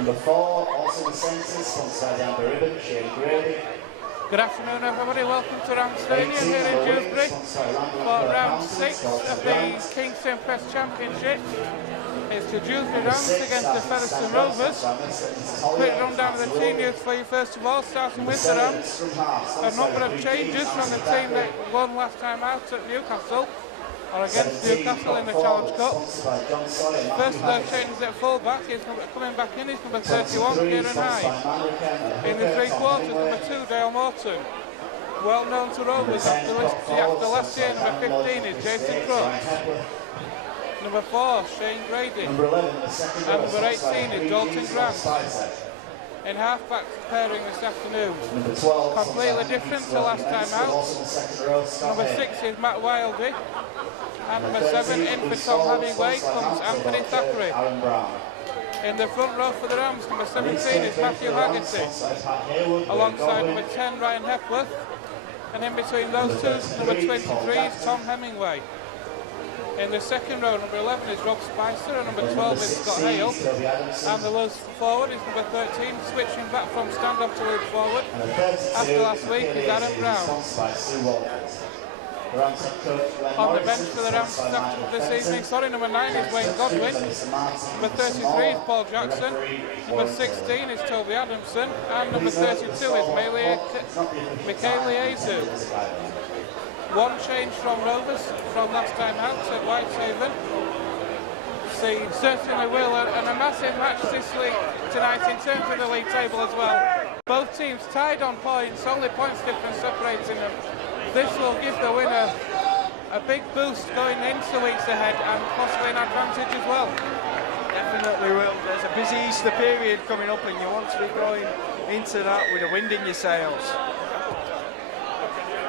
Number 4, also the centres, sponsored by the Amber Ribbon, Shane Grady. Good afternoon everybody, welcome to Round Stadium here in Dewsbury for round 6 of the Kingston Press Championship. It's the Dewsbury Rams against the Featherstone Rovers. Quick rundown of the team news for you first of all, starting with the Rams. A number of changes from the team that won last time out at Newcastle, or against Newcastle in the Challenge Cup. First of those changes at full-back, coming back in is number 31, Kieran Hyde. In the three quarters, number 2, Dale Morton. Well known to Rovers after last year, number 15 is Jason Crooks. Number 4, Shane Grady. And number 18 is Dalton Grant. In half-back pairing this afternoon, completely different to last time out. Number 6 is Matt Wildey. And number 7, in for Tom Hemingway, comes Anthony Thackeray. In the front row for the Rams, number 17 is Matthew Haggerty, alongside number 10, Ryan Hepworth. And in between those two, number 23 is Tom Hemingway. In the second row, number 11 is Rob Spicer, and number 12 is Scott Hale. And the loose forward is number 13, switching back from stand-up to loose forward. After last week is Adam Brown. On the bench for the Rams this evening, number 9 is Wayne Godwin, number 33 is Paul Jackson, number 16 is Toby Adamson, and number 32 is Michaeli Azu. One change from Rovers from last time out at Whitehaven. Certainly will, and a massive match this week tonight in terms of the league table as well. Both teams tied on points, only points difference separating them. This will give the winner a big boost going into weeks ahead and possibly an advantage as well. Definitely will. There's a busy Easter period coming up and you want to be going into that with a wind in your sails.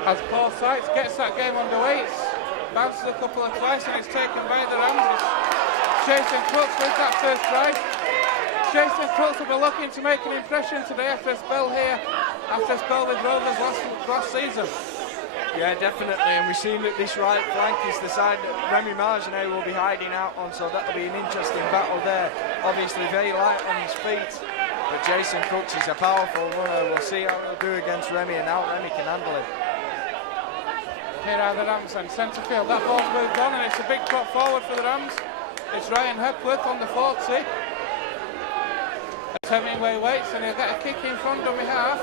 As Paul Sykes gets that game underway, it's bounces a couple of twice and it's taken by the Rams. Jason Crooks with that first strike. Jason Crooks will be looking to make an impression today after a spell here, after a spell with Rovers last season. Yeah, definitely, and we've seen that this right flank is the side that Remy Marginet will be hiding out on, so that'll be an interesting battle there. Obviously very light on his feet, but Jason Crooks is a powerful runner. We'll see how he'll do against Remy and how Remy can handle him. Here are the Rams and centre field. That ball's moved on and it's a big drop forward for the Rams. It's Ryan Hepworth on the 40. As Hemingway waits and he'll get a kick in front on behalf.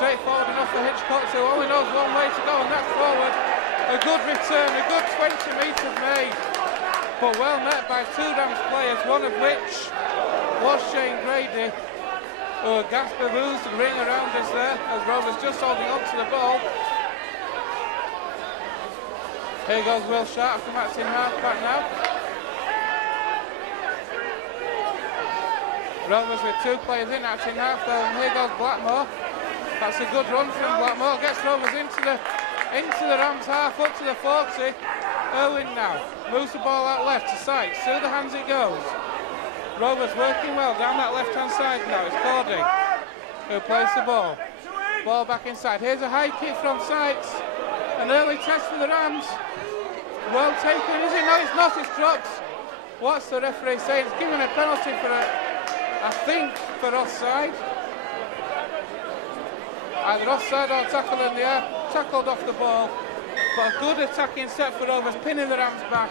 Straightforward enough for Hitchcock, who only knows one way to go, and that's forward. A good return, a good 20 metres made, but well met by two Rams players, one of which was Shane Grady, who gasped the booze and ring around us there as Rovers just holding on to the ball. Here goes Will Sharp from that's in half-back now. Rovers with two players in, that's in half though, and here goes Blackmore. That's a good run from Blackmore, gets Rovers into the Rams half, up to the 40. Irwin now moves the ball out left to Sykes, through the hands it goes. Rovers working well down that left-hand side now, it's Cordy who plays the ball. Ball back inside, here's a high kick from Sykes. An early test for the Rams. Well taken, is it? No, it's not, it's dropped. What's the referee saying? It's given a penalty for I think, for offside. Either offside or tackle in the air, tackled off the ball. But a good attacking set for Rovers, pinning the Rams back.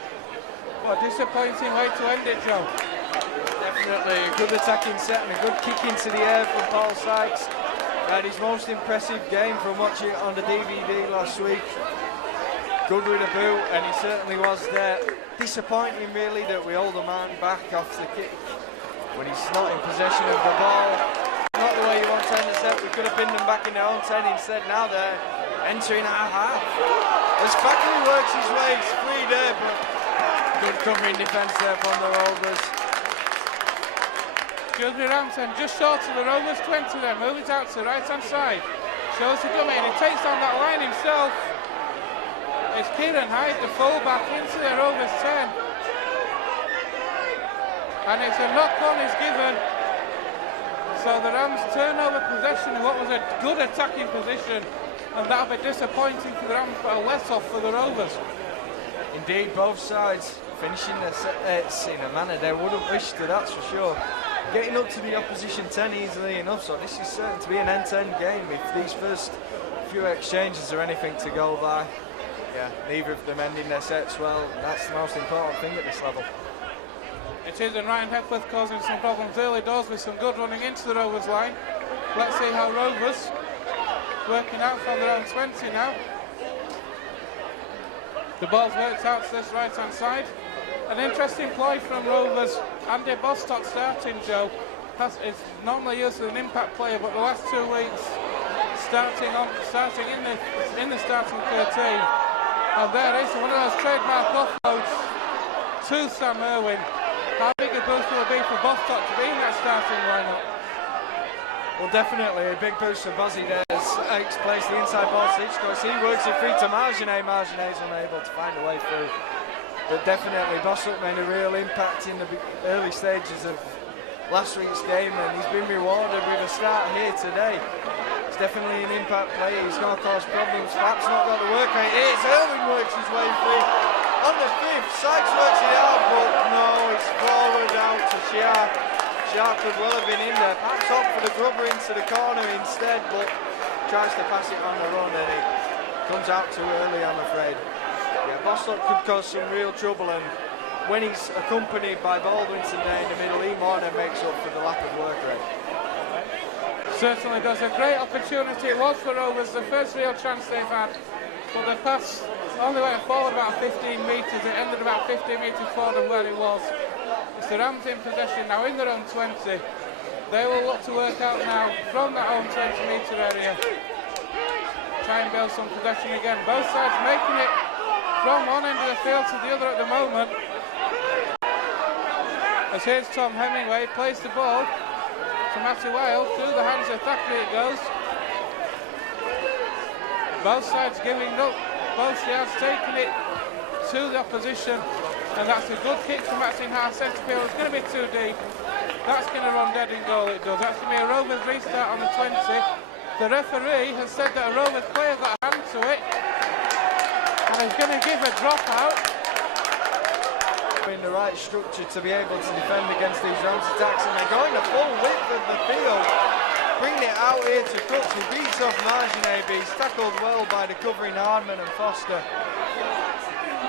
What a disappointing way to end it, Joe. Definitely a good attacking set and a good kick into the air from Paul Sykes. Had his most impressive game from watching it on the DVD last week. Good with a boot, and he certainly was there. Disappointing really that we hold the man back off the kick when he's not in possession of the ball. Not the way you want to end the set. We could have pinned them back in their own 10 instead. Now they're entering our half. As Thackeray works his way, it's free there, but good covering defence there from the Rovers. Dewsbury Rams and just short of the Rovers 20 there, move it out to the right hand side. Shows the dummy and he takes on that line himself. It's Kieran Hyde, the full-back, into the Rovers 10. And it's a knock-on is given. So the Rams turn over possession in what was a good attacking position, and that'll be disappointing for the Rams, but a less off for the Rovers. Indeed, both sides finishing their sets in a manner they would have wished to, that's for sure. getting up to the opposition 10 easily enough, so this is certain to be an end-to-end game if these first few exchanges are anything to go by. Yeah, neither of them ending their sets well. That's the most important thing at this level. It is, and Ryan Hepworth causing some problems early doors with some good running into the Rovers line. Let's see how Rovers working out from their own 20 now. The ball's worked out to this right-hand side. An interesting play from Rovers. Andy Bostock starting, Joe. Is normally used as an impact player, but the last 2 weeks starting in the starting 13. And there is one of those trademark offloads to Sam Irwin. How big a boost will it be for Bostock to be in that starting lineup? Well, definitely a big boost for Buzzy there as Aix plays the inside ball to Hitchcock. He works it free to Marginet. Marginet's unable to find a way through. But definitely Bostock made a real impact in the early stages of last week's game, and he's been rewarded with a start here today. It's definitely an impact player. He's going to cause problems. Perhaps not got the work rate. It's Irwin works his way free. On the 5th, Sykes works it out, but no, it's forward out to Shark. Shark could well have been in there. Perhaps off for the grubber into the corner instead, but tries to pass it on the run and it comes out too early, I'm afraid. Yeah, Bostock could cause some real trouble, and when he's accompanied by Baldwinson there in the middle, he more than makes up for the lack of work rate. Certainly does. A great opportunity it was for Rovers, the first real chance they've had, but the pass only went forward about 15 metres. It ended about 15 metres forward of where it was. It's the Rams in possession now in their own 20. They will look to work out now from that own 20-metre area. Try and build some possession again. Both sides making it from one end of the field to the other at the moment. As here's Tom Hemingway, plays the ball to Matty Weil, through the hands of Thackeray it goes. Both sides giving up, both yards taking it to the opposition, and that's a good kick from Maxine Hart centre field. It's going to be too deep. That's going to run dead in goal, it does. That's going to be a Rovers restart on the 20. The referee has said that a Rovers player got a hand to it, and he's going to give a drop out. In the right structure to be able to defend against these Rams attacks, and they're going the full width of the field, bringing it out here to Crooks. He beats off Marginet, but he's tackled well by the covering Hardman and Foster.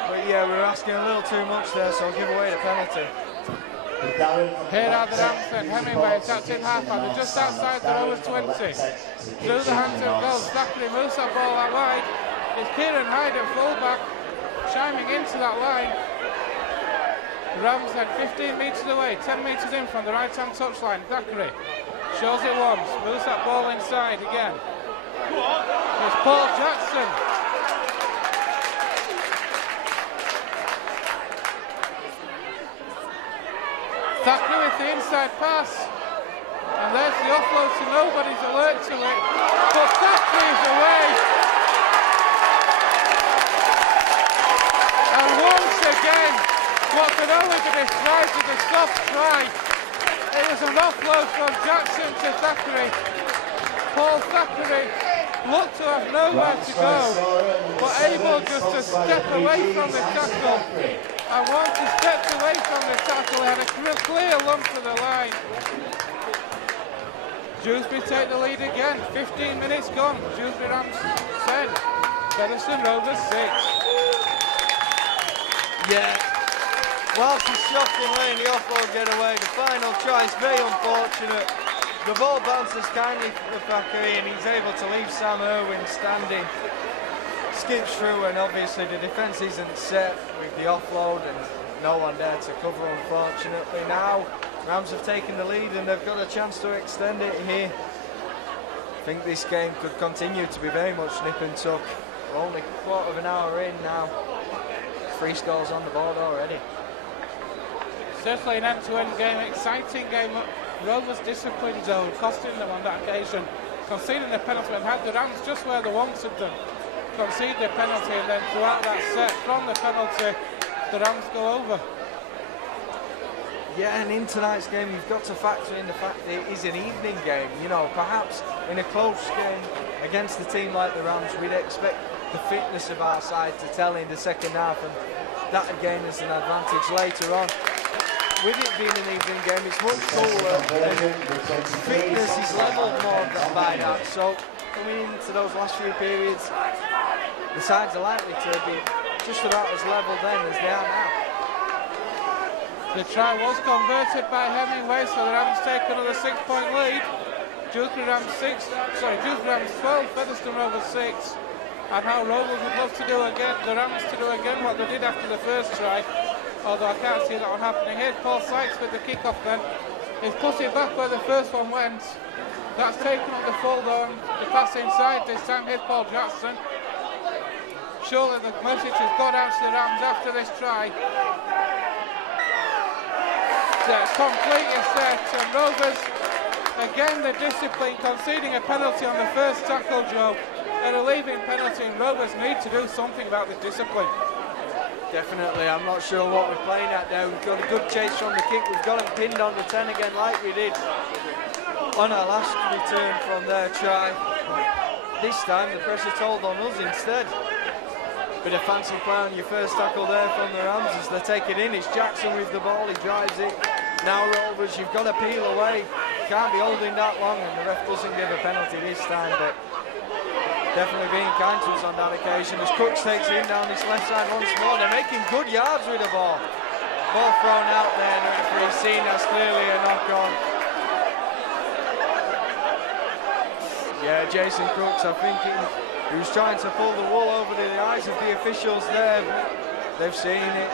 But yeah, we're asking a little too much there, so I'll give away the penalty. Here are the Rams then. Hemingway, that's in half-hand, just outside the Rovers 20. Through the hands of goal, Thackeray moves that ball out wide. It's Kieran Hyde at full-back, chiming into that line. The Rams head 15 metres away, 10 metres in from the right-hand touchline. Thackeray shows it once, moves that ball inside again. It's Paul Jackson. Thackeray with the inside pass. And there's the offload to nobody's alert to it. But Thackeray's away. And once again, what could only be described as a soft try. It was an offload from Jackson to Thackeray. Paul Thackeray looked to have nowhere to go, but able just to step away from the tackle. And once he stepped away from the tackle, he had a clear lump to the line. Dewsbury take the lead again. 15 minutes gone. Dewsbury Rams 10. Featherstone Rovers 6. Yeah. Whilst he's shocking letting the offload get away, the final try is very unfortunate. The ball bounces kindly for Thackeray and he's able to leave Sam Irwin standing. Skips through, and obviously the defence isn't set with the offload and no one there to cover, unfortunately. Now Rams have taken the lead and they've got a chance to extend it here. I think this game could continue to be very much nip and tuck. We're only a quarter of an hour in now. 3 scores on the board already. Certainly an end-to-end game, exciting game. Rovers disciplined zone, costing them on that occasion. Conceding the penalty and had the Rams just where they wanted them. Concede the penalty, and then throughout that set from the penalty, the Rams go over. Yeah, and in tonight's game, you've got to factor in the fact that it is an evening game. You know, perhaps in a close game against a team like the Rams, we'd expect the fitness of our side to tell in the second half, and that again is an advantage later on. with it being an evening game, it's much cooler and fitness is levelled more by that. So coming into those last few periods, the sides are likely to be just about as level then as they are now. The try was converted by Hemingway, so the Rams take another 6-point lead. Dewsbury Rams 12, Featherstone Rovers 6. And how Rovers would love to do again, the Rams to do again what they did after the first try. Although I can't see that one happening. Here's Paul Sykes with the kick-off then. He's put it back where the first one went. That's taken up the full down. The pass inside this time. Here's Paul Jackson. Surely the message has gone out to the Rams after this try. It's completely set. And Rovers, again the discipline, conceding a penalty on the first tackle, Joe. And a leaving penalty, and Rovers need to do something about this discipline. Definitely, I'm not sure what we're playing at now. We've got a good chase from the kick. We've got him pinned on the 10 again like we did on our last return from their try. This time the pressure told on us instead. Bit of fancy play on your first tackle there from the Rams as they take it in. It's Jackson with the ball, he drives it. Now Rovers, you've got to peel away. Can't be holding that long, and the ref doesn't give a penalty this time, but definitely being kind to us on that occasion as Cooks takes it in down this left side once more. They're making good yards with the ball. Ball thrown out there, and the referee seen that's clearly a knock-on. Yeah, Jason Cooks, I think he was trying to pull the wool over the eyes of the officials there. They've seen it.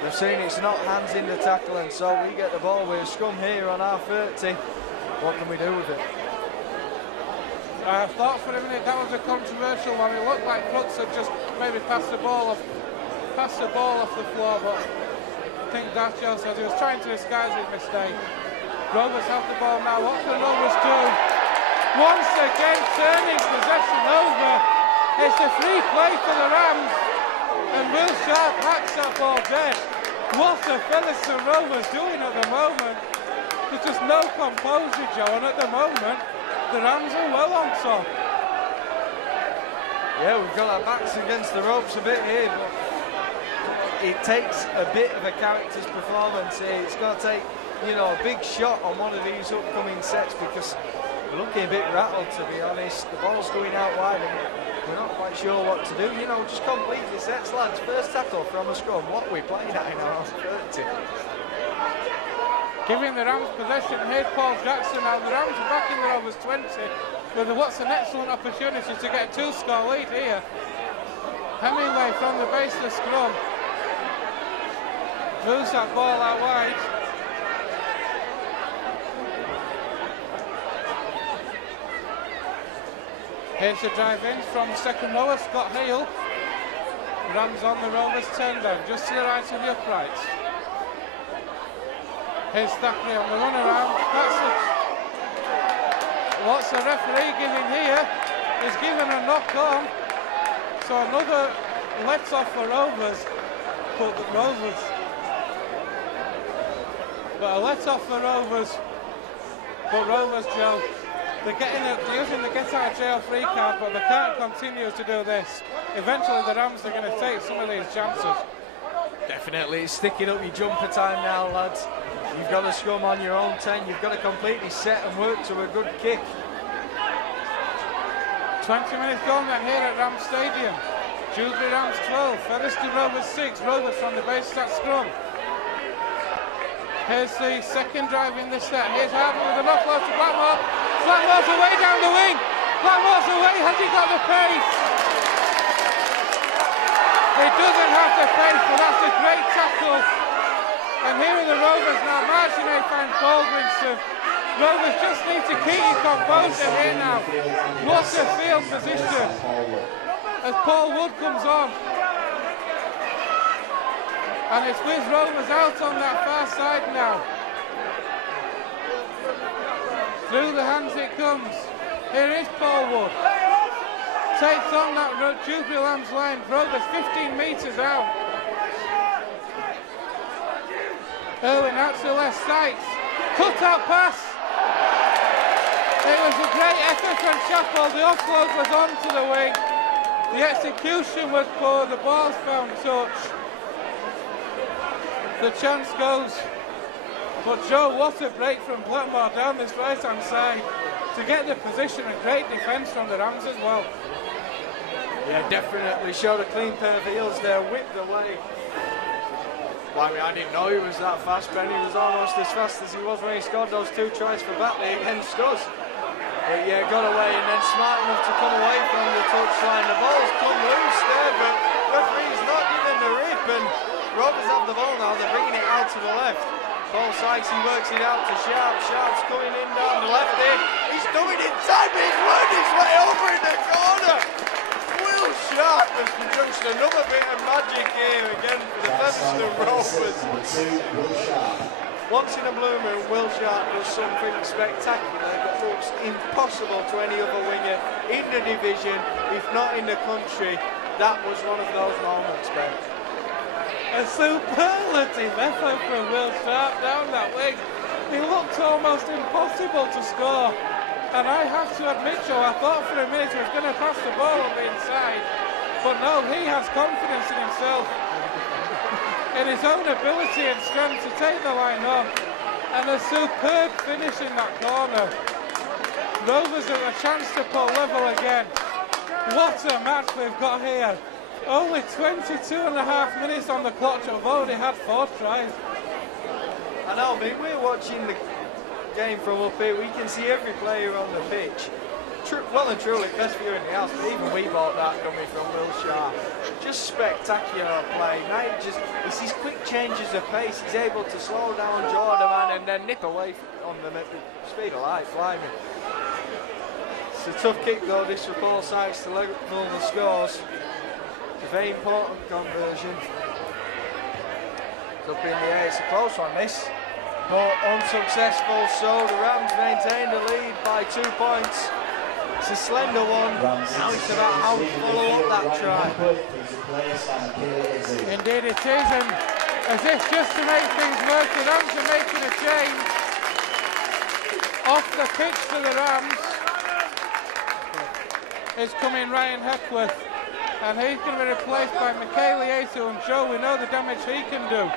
They've seen it's not hands in the tackle, and so we get the ball with a scrum here on our 30. What can we do with it? I thought for a minute that was a controversial one. It looked like Crooks had just maybe passed the ball off the floor, but I think that's just as he was trying to disguise his mistake. Rovers have the ball now. What can Rovers do? Once again turning possession over. It's a free play for the Rams, and Will Sharp hacks that ball dead. What are Featherstone Rovers doing at the moment? There's just no composure, Joe, and at the moment the Rams are well on top. Yeah, we've got our backs against the ropes a bit here, but it takes a bit of a character's performance here. It's got to take, you know, a big shot on one of these upcoming sets because we're looking a bit rattled, to be honest. The ball's going out wide and we're not quite sure what to do. You know, just complete the sets, lads. First tackle from a scrum. What are we playing at in our 30? Giving the Rams possession. Here's Paul Jackson now. The Rams are back in the Rovers 20. But what's an excellent opportunity to get a 2-score lead here. Hemingway from the baseless scrum moves that ball out wide. Here's the drive in from second rower, Scott Hale. Rams on the Rovers 10 down, just to the right of the uprights. Here's Thackeray on the run around. What's the referee giving here? He's given a knock on. So another let off for Rovers. But a let off for Rovers. But Rovers, Joe, they're using the get out of jail free card, but they can't continue to do this. Eventually the Rams are going to take some of these chances. Definitely, it's sticking up your jumper time now, lads. You've got to scrum on your own 10. You've got to completely set and work to a good kick. 20 minutes gone then here at Rams Stadium. Dewsbury Rams 12, Featherstone Rovers 6. Rovers from the base stat scrum. Here's the second drive in this set. Here's Harden with an offload to Blackmore. Blackmore's away down the wing. Blackmore's away. Has he got the pace? He doesn't have the pace, but that's a great tackle. And here are the Rovers now. Martinet finds Baldwinson. Rovers just need to keep your composure here now. What's the field position as Paul Wood comes on? And it's with Rovers out on that far side now. Through the hands it comes. Here is Paul Wood. Takes on that Dewsbury Rams line. Rovers 15 metres out. Irwin out to the left side. Cut out pass. It was a great effort from Chappell. The offload was onto the wing. The execution was poor. The ball's found touch. The chance goes But Joe, what a break from Blackmore down this right-hand side to get the position, and great defence from the Rams as well. Yeah, definitely showed a clean pair of heels there, whipped away. Well, I mean, I didn't know he was that fast, Ben. He was almost as fast as he was when he scored those 2 tries for Batley against us. But yeah, got away and then smart enough to come away from the touchline. The ball's come loose there, but referee's not giving the rip, and Rovers have the ball now. They're bringing it out to the left. Paul Sykes, he works it out to Sharp. Sharp's coming in down the left here. He's doing it inside, but he's worked his way over in the corner. Will Sharp has produced another bit of magic here again for the Featherstone Rovers. Once in a blue moon, Will Sharp does something spectacular that looks impossible to any other winger in the division, if not in the country. That was one of those moments, Ben. A superlative effort from Will Sharp down that wing. He looked almost impossible to score. And I have to admit, Joe, I thought for a minute he was going to pass the ball on the inside. But no, he has confidence in himself, in his own ability and strength to take the line off. And a superb finish in that corner. Rovers have a chance to pull level again. What a match we've got here. Only 22 and a half minutes on the clock. We've already had 4 tries. I know, but we're watching the game from up here. We can see every player on the pitch. Well and truly, best view in the house, but even we bought that dummy from Will Sharp. Just spectacular play. Now it's his quick changes of pace. He's able to slow down Jordan, man, and then nip away on them at the speed of light, flying. It's a tough kick though, this for Paul Sykes to level the scores. It's a very important conversion. It's up in the air, it's a close one this, but unsuccessful, so the Rams maintain the lead by 2 points. It's a slender one, now it's about how to follow up that try. Indeed it is, and as if just to make things worse, the Rams are making a change. Off the pitch for the Rams is coming Ryan Hepworth, and he's going to be replaced by Michael Yesu, and Joe, we know the damage he can do.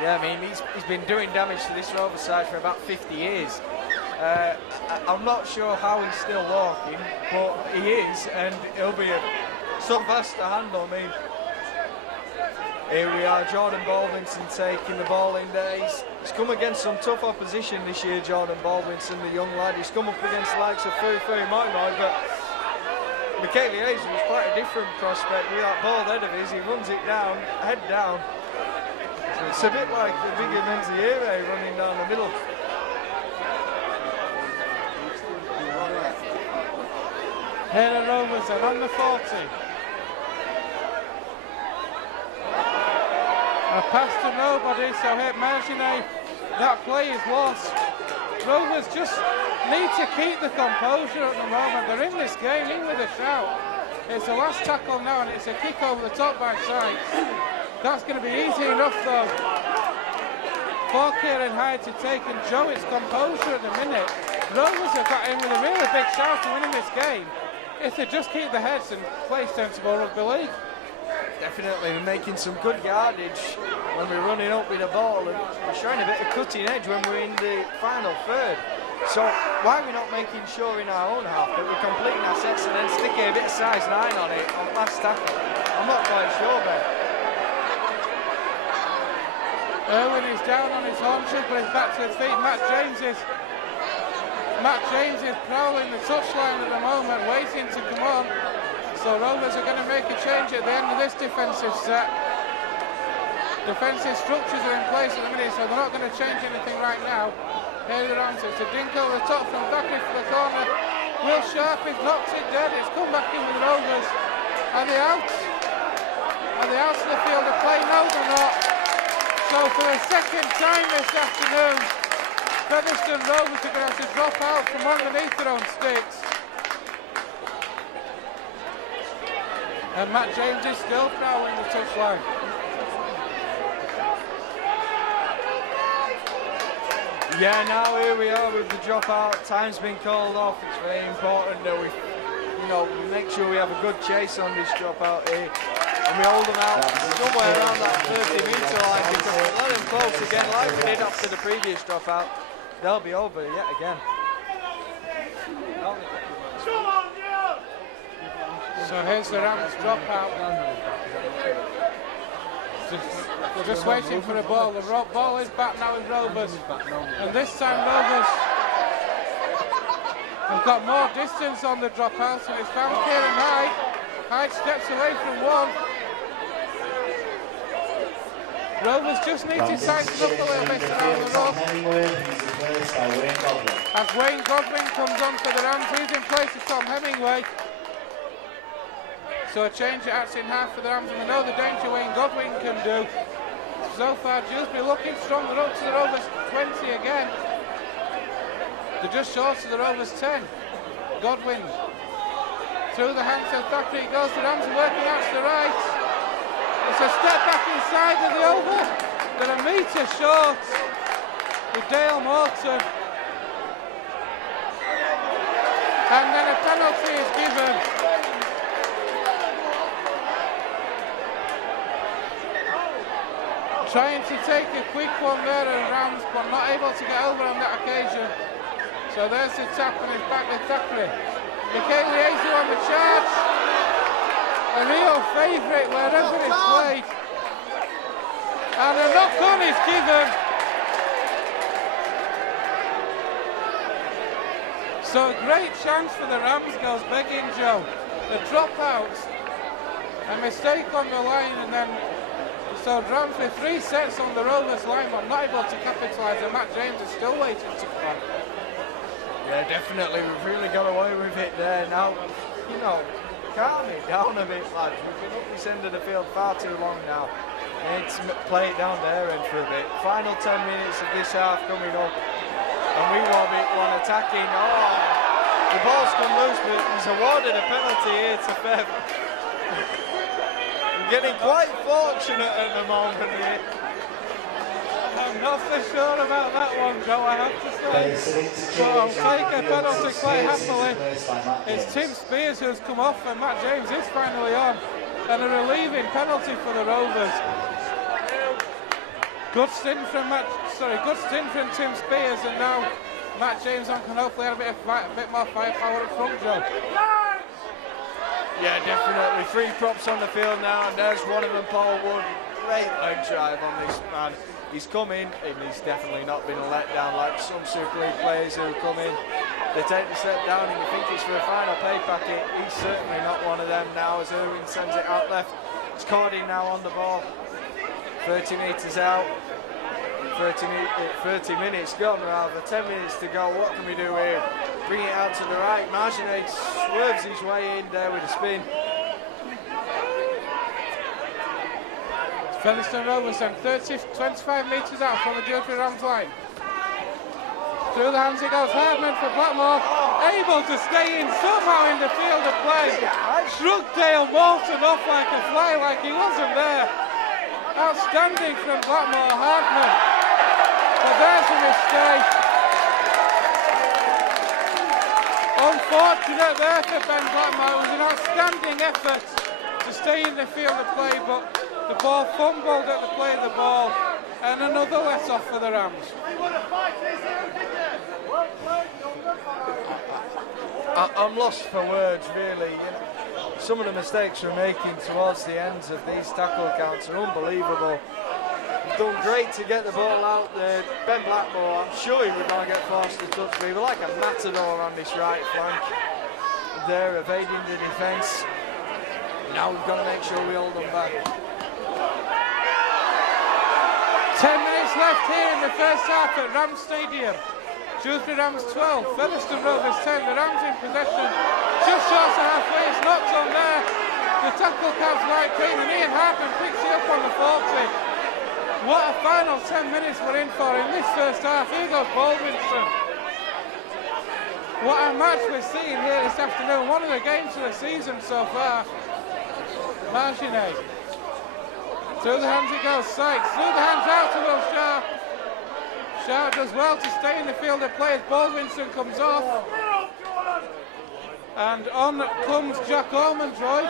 Yeah, I mean, he's been doing damage to this Rover side for about 50 years. I'm not sure how he's still walking, but he is, and he'll be so fast to handle. I mean, here we are, Jordan Baldwinson taking the ball in there. He's come against some tough opposition this year, Jordan Baldwinson, the young lad. He's come up against the likes of Fufu Moimoi, but Michael Yesu was quite a different prospect with that bald head of his. He runs it down, head down. So it's a bit like the bigger Menziere running down the middle. Here the Rovers are on the 40. A pass to nobody, so here Marginet, that play is lost. Rovers just need to keep the composure at the moment. They're in this game, in with a shout. It's the last tackle now, and it's a kick over the top by Sykes. That's going to be easy enough though for Kieran Hyde to take, and Joe, it's composure at the minute. Rovers have got in with a really big shout to winning this game if they just keep the heads and play sensible rugby league. Definitely, we're making some good yardage when we're running up with the ball, and we're showing a bit of cutting edge when we're in the final third. So why are we not making sure in our own half that we're completing our sets and then sticking a bit of size 9 on it on last tackle? I'm not quite sure, Ben. Irwin is down on his haunches, but he's back to his feet. Matt James is prowling the touchline at the moment, waiting to come on. So Rovers are going to make a change at the end of this defensive set. Defensive structures are in place at the minute, so they're not going to change anything right now. Here they're on to it's a dink over the top from Thackeray for the corner. Will Sharp has knocked it dead. It's come back in with the Rovers. Are they out? Are they out of the field of play? No, they're not. So for the second time this afternoon, Featherstone Rovers are going to have to drop out from underneath their own sticks. And Matt James is still prowling the touchline. Yeah, now here we are with the dropout. Time's been called off. It's very important that we make sure we have a good chase on this dropout here. and we hold them out somewhere around that 30-metre line, because if we let them close again like we did after the previous dropout, they'll be over yet again. So here's the Rams dropout. We're just waiting for a ball. The ball is back now with Rovers. And this time Rovers have got more distance on the dropout, and it's found Kieran Hyde. Hyde steps away from one. Rovers just need to tighten up a little bit around the rough. As Wayne Godwin comes on for the Rams, he's in place of Tom Hemingway. So a change at Acton half for the Rams, and we know the danger Wayne Godwin can do. So far, Dewsbury looking strong. They're up to the Rovers 20 again. They're just short of the Rovers 10. Godwin through the hands of Thackeray goes. The Rams are working out to the right. It's a step back inside of the over. They're a metre short with Dale Morton. And then a penalty is given. Trying to take a quick one there at Rams, but not able to get over on that occasion. So there's the tap, and it's back with Thackeray. Michael Yezu on the charge. A real favourite wherever it's played. And a knock-on is given. So a great chance for the Rams goes begging, Joe. The dropout, a mistake on the line, and then so Rams with 3 sets on the Rovers line, but not able to capitalise, and Matt James is still waiting to come back. Yeah, definitely, we've really got away with it there. Now, you know, calm it down a bit, lads. We've been up this end of the field far too long now. We need to play it down there end for a bit. Final 10 minutes of this half coming up, and we want attacking. Oh, the ball's come loose, but he's awarded a penalty here to Fev. Getting quite fortunate at the moment here. I'm not so sure about that one, Joe, I have to say. But I'll take a penalty quite happily. It's Tim Spears who's come off, and Matt James is finally on. And a relieving penalty for the Rovers. Good stint from Tim Spears, and now Matt James on can hopefully have a bit more firepower up front, Joe. Yeah, definitely. 3 props on the field now, and there's one of them, Paul Wood. Great leg drive on this man. He's come in, and he's definitely not been let down like some Super League players who come in. They take the step down, and you think it's for a final pay packet. He's certainly not one of them now, as Irwin sends it out left. It's Cordy now on the ball. 30 metres out. 30 minutes gone, rather. 10 minutes to go. What can we do here? Bring it out to the right. Marginet swerves his way in there with a spin. Featherstone Rovers then 25 metres out from the Dewsbury Rams line. Through the hands it goes. Hardman for Blackmore. Able to stay in somehow in the field of play. Shrugged Dale Morton off like a fly, like he wasn't there. Outstanding from Blackmore. Hardman. But there's a mistake. Unfortunate there for Ben Blackmore. It was an outstanding effort to stay in the field of play, but the ball fumbled at the play of the ball, and another let off for the Rams. I'm lost for words, really. Some of the mistakes we're making towards the ends of these tackle counts are unbelievable. He's done great to get the ball out there. Ben Blackmore, I'm sure he would not get forced to touch me. We're like a matador on this right flank. They're evading the defence. Now we've got to make sure we hold them back. 10 minutes left here in the first half at Rams Stadium. Dewsbury Rams 12, Featherstone Rovers 10. The Rams in possession, just short of halfway. It's knocked on there. The tackle counts right clean, and Ian Hartman picks it up on the 40. What a final 10 minutes we're in for in this first half. Here goes Baldwinson. What a match we're seeing here this afternoon. One of the games of the season so far. Marginet. Through the hands it goes, Sykes. Through the hands out to Will Sharp. Sharp does well to stay in the field of play as Baldwinson comes off. And on comes Jack Ormondroyd.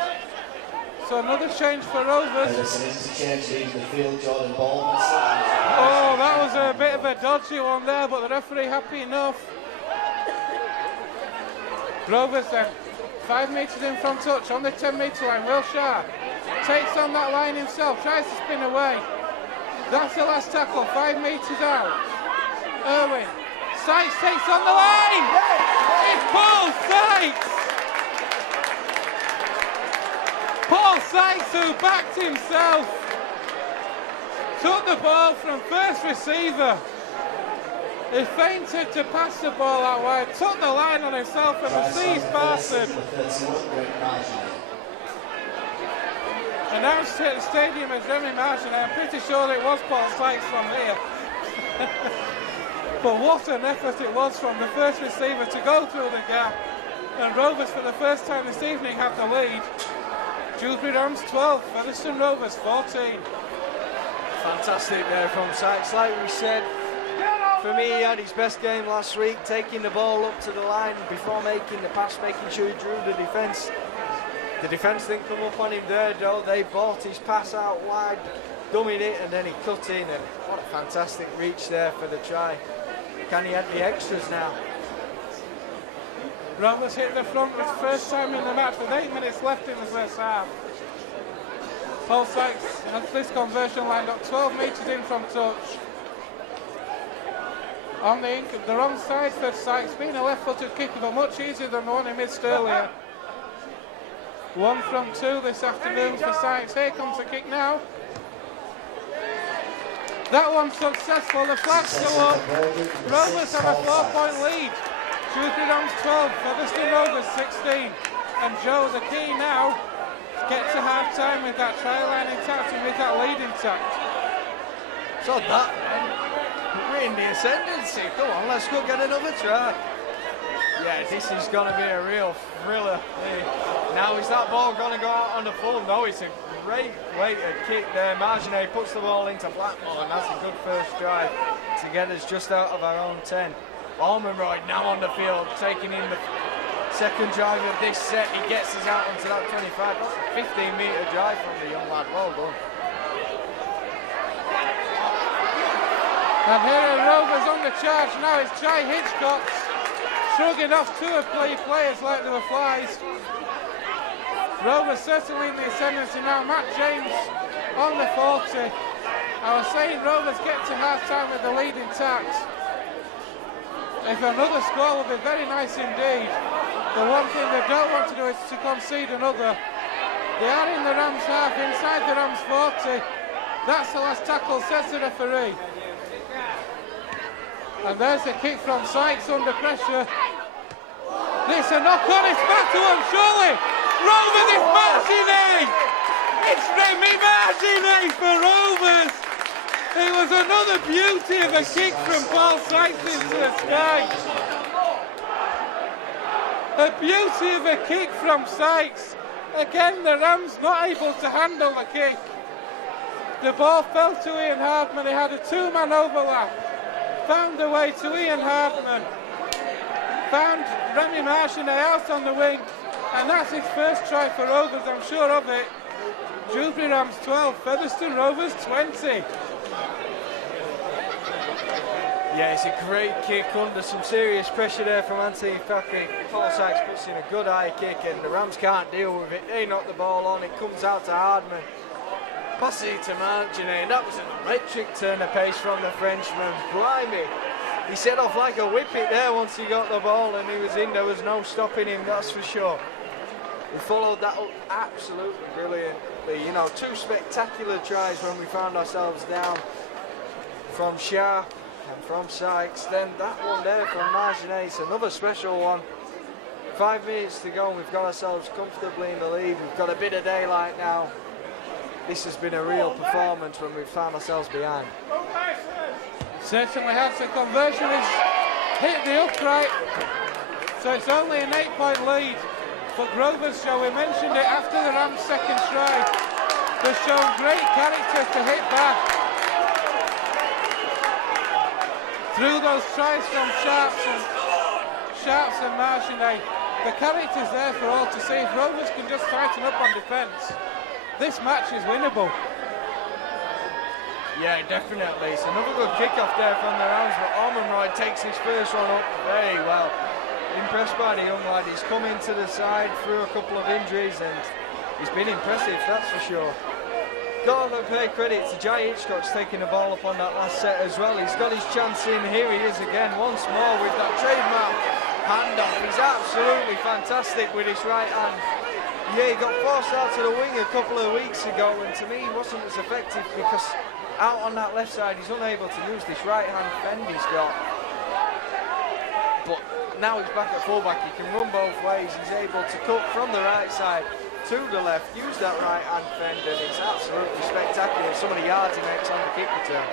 So another change for Rovers. There's an interchange leaving the field, Jordan Baldwin. Oh, that was a bit of a dodgy one there, but the referee happy enough. Rovers then, 5 metres in from touch on the 10-metre line. Will Sharp takes on that line himself, tries to spin away. That's the last tackle, 5 metres out. Irwin, Sykes takes on the line! It's Paul Sykes! Paul Sykes, who backed himself, took the ball from first receiver. He feinted to pass the ball out wide, took the line on himself and a seized bastard. Announced at the stadium as Remy Martin. I'm pretty sure it was Paul Sykes from here. But what an effort it was from the first receiver to go through the gap. And Rovers for the first time this evening have the lead. Dewsbury Rams 12, Featherstone Rovers 14. Fantastic there from Sykes. Like we said, for me, he had his best game last week, taking the ball up to the line before making the pass, making sure he drew the defence. The defence didn't come up on him there, though. They bought his pass out wide, dummied it, and then he cut in. And what a fantastic reach there for the try. Can he add the extras now? Rovers hit the front for the first time in the match with 8 minutes left in the first half. Paul Sykes has this conversion lined up 12 metres in from touch. On the wrong side for Sykes, being a left-footed kicker, but much easier than the one he missed earlier. 1 from 2 this afternoon for Sykes. Here comes the kick now. That one's successful. The flag's still up. Rovers have a 4-point lead. Dewsbury Rams 12, Featherstone Rovers 16. And Joe, the key now, get to half-time with that try line intact and with that lead intact. So that, we're in the ascendancy. Come on, let's go get another try. Yeah, this is going to be a real thriller. Now, is that ball going to go out on the full? No, it's a great way to kick there. Marginet puts the ball into Blackmore, and that's a good first drive to get us just out of our own 10. Almonroy now on the field, taking in the second drive of this set. He gets us out onto that 25. That's a 15-metre drive from the young lad. Well done. And here are Rovers on the charge now. It's Jai Hitchcock shrugging off 2 of players like they were flies. Rovers certainly in the ascendancy now. Matt James on the 40. I was saying Rovers get to half-time with the lead intact. If another score would be very nice indeed. The one thing they don't want to do is to concede another. They are in the Rams half, inside the Rams 40. That's the last tackle, says the referee. And there's the kick from Sykes under pressure. This a knock on, it's back to him, surely. Rovers, it's Marginet! It's Remy Marginet for Rovers! It was another beauty of a kick from Paul Sykes into the sky. A beauty of a kick from Sykes. Again, the Rams not able to handle the kick. The ball fell to Ian Hardman. He had a 2-man overlap. Found a way to Ian Hardman. Found Remy Marginet out on the wing. And that's his first try for Rovers, I'm sure of it. Dewsbury Rams 12, Featherstone Rovers 20. Yeah, it's a great kick under some serious pressure there from Anthony Fackett. Paul Sykes puts in a good high kick and the Rams can't deal with it. They knock the ball on, it comes out to Hardman. Passes it to Marginet. That was an electric turn of pace from the Frenchman. Blimey. He set off like a whippet there once he got the ball and he was in. There was no stopping him, that's for sure. We followed that up absolutely brilliantly. You know, 2 spectacular tries when we found ourselves down from Sharp and from Sykes. Then that one there from Marginet, it's another special one. 5 minutes to go and we've got ourselves comfortably in the lead. We've got a bit of daylight now. This has been a real performance when we've found ourselves behind. Certainly has. The conversion is hit the upright. So it's only an 8-point lead. But Rovers, Joe, we mentioned it after the Rams' second try. They've shown great character to hit back. Through those tries from Sharps and Marginet, the character's there for all to see. If Rovers can just tighten up on defence, this match is winnable. Yeah, definitely. It's another good kick-off there from the Rams, but Armonroyd takes his first one up very well. Impressed by the young lad. He's come into the side through a couple of injuries and he's been impressive, that's for sure. Got to pay credit to Jai Hitchcock's taking the ball up on that last set as well. He's got his chance in. Here he is again once more with that trademark handoff. He's absolutely fantastic with his right hand. Yeah, he got forced out to the wing a couple of weeks ago, and to me he wasn't as effective because out on that left side he's unable to use this right hand fend he's got. But now he's back at fullback, he can run both ways. He's able to cut from the right side to the left, use that right hand fend, and it's absolutely spectacular some of the yards he makes on the kick return.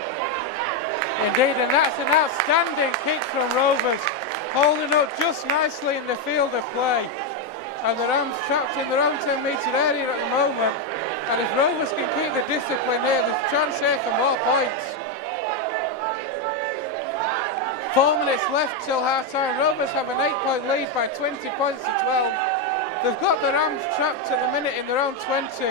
Indeed, and that's an outstanding kick from Rovers, holding up just nicely in the field of play. And the Rams trapped in their own 10-metre area at the moment. And if Rovers can keep the discipline here, there's a chance here for more points. 4 minutes left till half-time. Rovers have an 8-point lead by 20 points to 12. They've got the Rams trapped at the minute in their own 20.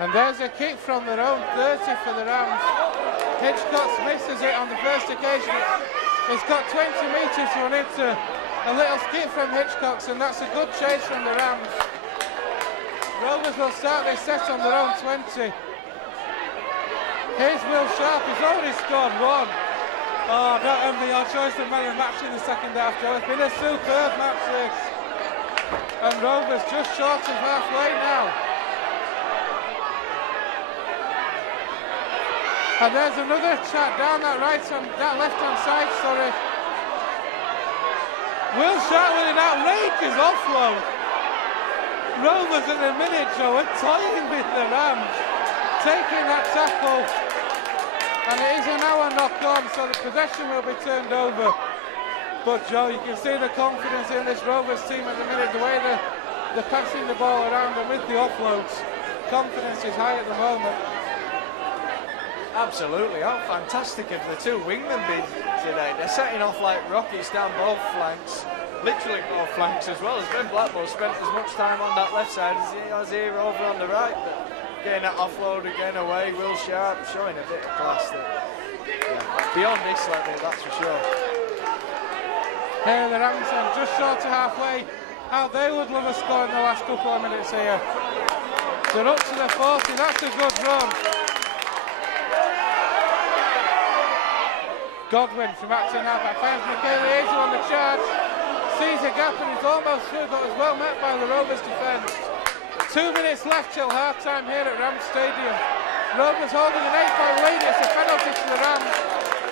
And there's a kick from their own 30 for the Rams. Hitchcock misses it on the first occasion. It's got 20 metres to run into. A little skip from Hitchcock's, and that's a good chase from the Rams. Rovers will start this set on their own 20. Here's Will Sharp, he's already scored one. Oh, don't envy your choice of man of the match in the second half, Joe. It's been a superb match this. And Rovers just short of halfway now. And there's another chat down that left-hand side, sorry. Will Sharp with an outrageous offload. Rovers in a minute, Joe, are toying with the Rams, taking that tackle. And it is an hour knock on, so the possession will be turned over. But Joe, you can see the confidence in this Rovers team at the minute, the way they're passing the ball around, and with the offloads, confidence is high at the moment. Absolutely, how fantastic have the two wingmen been today. They're setting off like rockets down both flanks, literally both flanks as well, as Ben Blackmore spent as much time on that left side as he has here over on the right, but getting that offload again away. Will Sharp showing a bit of class there. Yeah, beyond this level, that's for sure. Here the Rams are just short of halfway. How they would love a score in the last couple of minutes here. They're up to the 40, that's a good run. Godwin from acting out back, finds Michael Hazel on the charge, sees a gap and is almost through, but was well met by the Rovers defence. 2 minutes left till half-time here at Rams Stadium. Rovers holding an 8-point lead, it's a penalty to the Rams.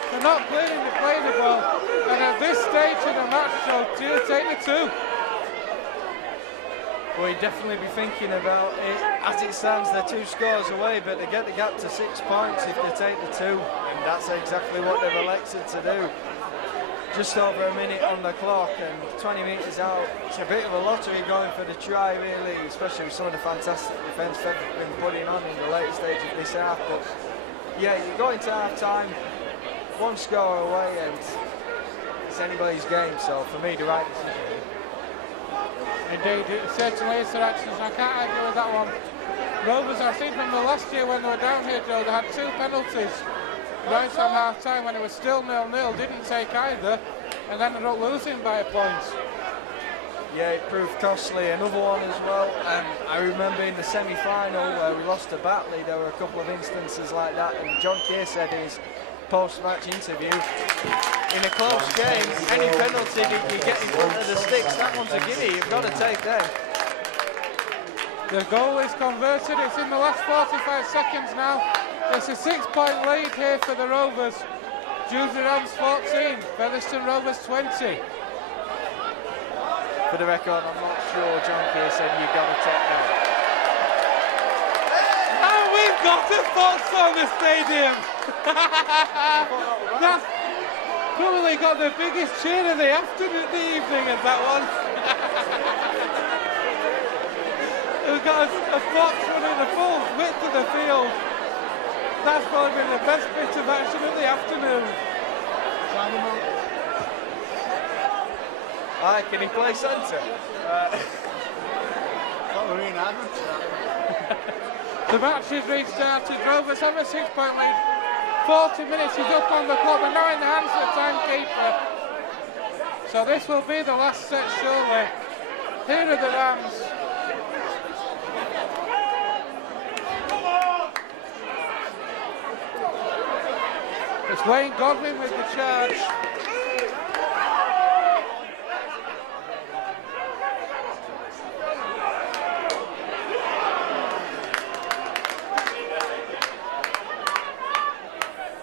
They're not clearing the play the ball, and at this stage in the match, Joe, do you take the two? Well, you'd definitely be thinking about it. As it stands, they're 2 scores away, but they get the gap to 6 points if they take the 2, and that's exactly what they've elected to do. Just over a minute on the clock and 20 metres out. It's a bit of a lottery going for the try, really, especially with some of the fantastic defence they've been putting on in the late stage of this half. But yeah, you go into half-time, 1 score away, and it's anybody's game. So for me, the right decision. Indeed, it certainly is, Sir Axton, I can't argue with that one. Rovers, I think from the last year when they were down here, Joe, they had 2 penalties right on half-time when it was still 0-0, didn't take either, and ended up losing by a point. Yeah, it proved costly. Another one as well, I remember in the semi-final where we lost to Batley, there were a couple of instances like that, and John Keir said in his post-match interview, in a close game, any penalty that you get in front of the sticks, that one's a gimme, you've got to take them. The goal is converted, it's in the last 45 seconds now. It's a 6-point lead here for the Rovers. Dewsbury Rams 14, Featherstone Rovers 20. For the record, I'm not sure John Keir said you've got to take them. And we've got a fox on the stadium! That's probably got the biggest cheer of the afternoon, the evening of that one. We've got a fox running the full width of the field. That's probably been the best bit of action of the afternoon. Aye, can he play centre? The match has restarted. Rovers have a 6-point lead. 40 minutes is up on the clock, but now in the hands of the timekeeper. So this will be the last set, surely. Here are the Rams. It's Wayne Godwin with the charge.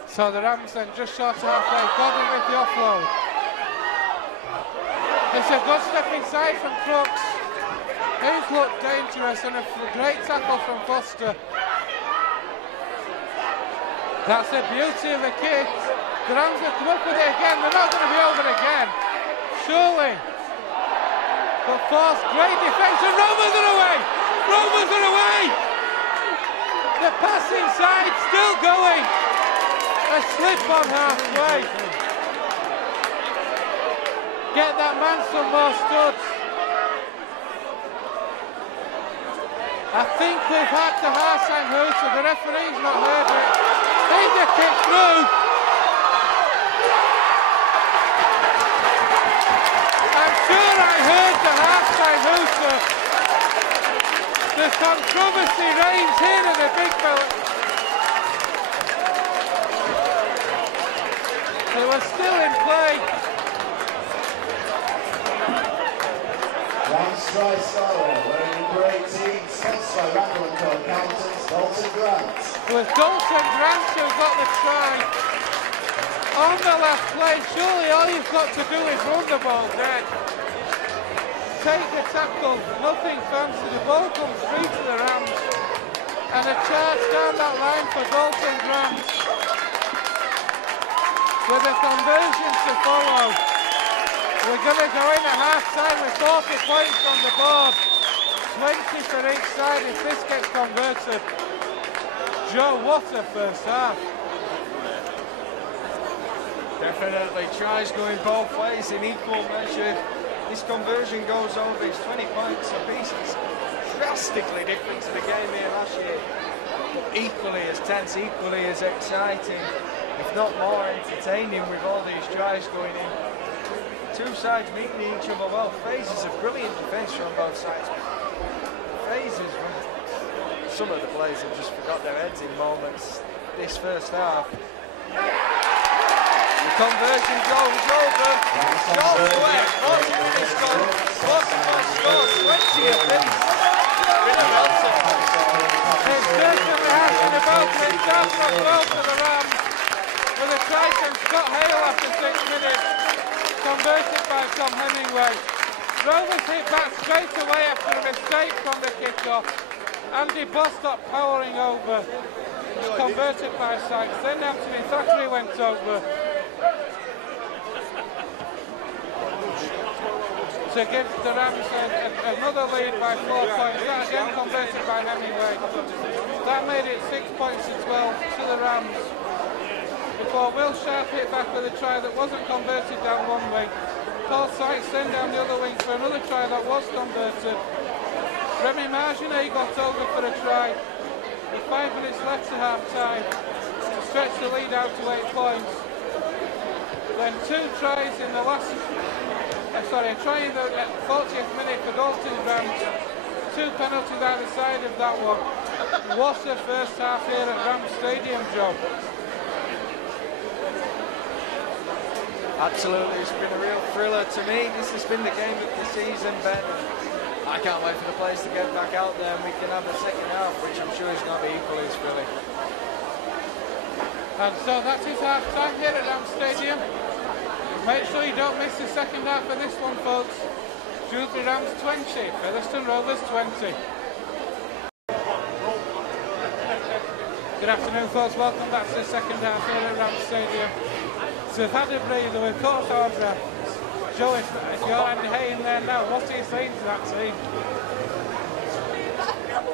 So the Rams then just short of halfway. Godwin with the offload. It's a good step inside from Crooks. He's looked dangerous, and a great tackle from Foster. That's the beauty of the kick. The Rams have come up with it again. They're not going to be over again. Surely. But Force, great defence, and Rovers are away! Rovers are away! The pass inside, still going. A slip on halfway. Get that man some more studs. I think we've had the half-time hooter. The referee's not heard it. Here's the kick through. I'm sure I heard the half-time hooter. The controversy reigns here in the big fella. They were still in play. Rams try scorer, wearing number 18, sponsored by Randall & Co accountants, Dalton Grant. With Dalton Grant who got the try on the last play. Surely all you've got to do is run the ball dead. Take the tackle, nothing fancy. The ball comes through to the Rams. And a charge down that line for Dalton Grant. With a conversion to follow. We're going to go in at half-time with 40 points on the board. 20 for each side if this gets converted. Joe, what a first half. Definitely, tries going both ways in equal measure. This conversion goes over, it's 20 points apiece. It's drastically different to the game here last year. Equally as tense, equally as exciting, if not more entertaining with all these tries going in. Two sides meeting each other well. Phases of brilliant defence from both sides. Phases, some of the players have just forgot their heads in moments this first half. The conversion goes over. Short away. 40 minutes gone. 45 scores. 20 apiece. Been a belter. It certainly has been a belter. It's down from both of the Rams. With a try from Scott Hale after 6 minutes. Converted by Tom Hemingway. Rovers hit back straight away after a mistake from the kick-off. Andy Bostock powering over. Was converted by Sykes. Then Anthony Thackeray went over. To give the Rams another lead by 4 points. That again converted by Hemingway. That made it 6 points to 12 to the Rams. Before Will Sharp hit back with a try that wasn't converted down one wing. Paul Sykes then down the other wing for another try that was converted. Remy Marginet got over for a try. With 5 minutes left to half time to stretch the lead out to 8 points. Then two tries in the last, a try in the 40th minute for Dalton Grant. Two penalties either side of that one. What a first half here at Rams Stadium, Joe. Absolutely, it's been a real thriller to me. This has been the game of the season, Ben. I can't wait for the players to get back out there and we can have a second half, which I'm sure is going to be equally as thrilling. And so that is half time here at Rams Stadium. Make sure you don't miss the second half of this one, folks. Dewsbury Rams 20, Featherstone Rovers 20. Good afternoon, folks. Welcome back to the second half here at Rams Stadium. So we've had a breather, we've caught our breath. Joe, if you're Andy Hay in there now, what are you saying to that team?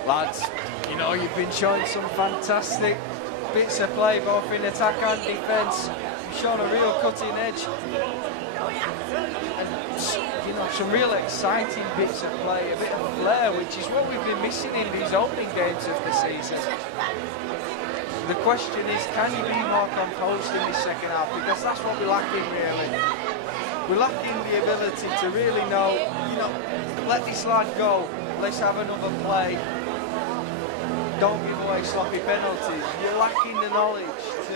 Lads, you know, you've been showing some fantastic bits of play, both in attack and defence. You've shown a real cutting edge. you know, some real exciting bits of play, a bit of flair, which is what we've been missing in these opening games of the season. The question is, can you be more composed in the second half? Because that's what we're lacking, really. We're lacking the ability to really know, you know, let this lad go, let's have another play. Don't give away sloppy penalties. You're lacking the knowledge to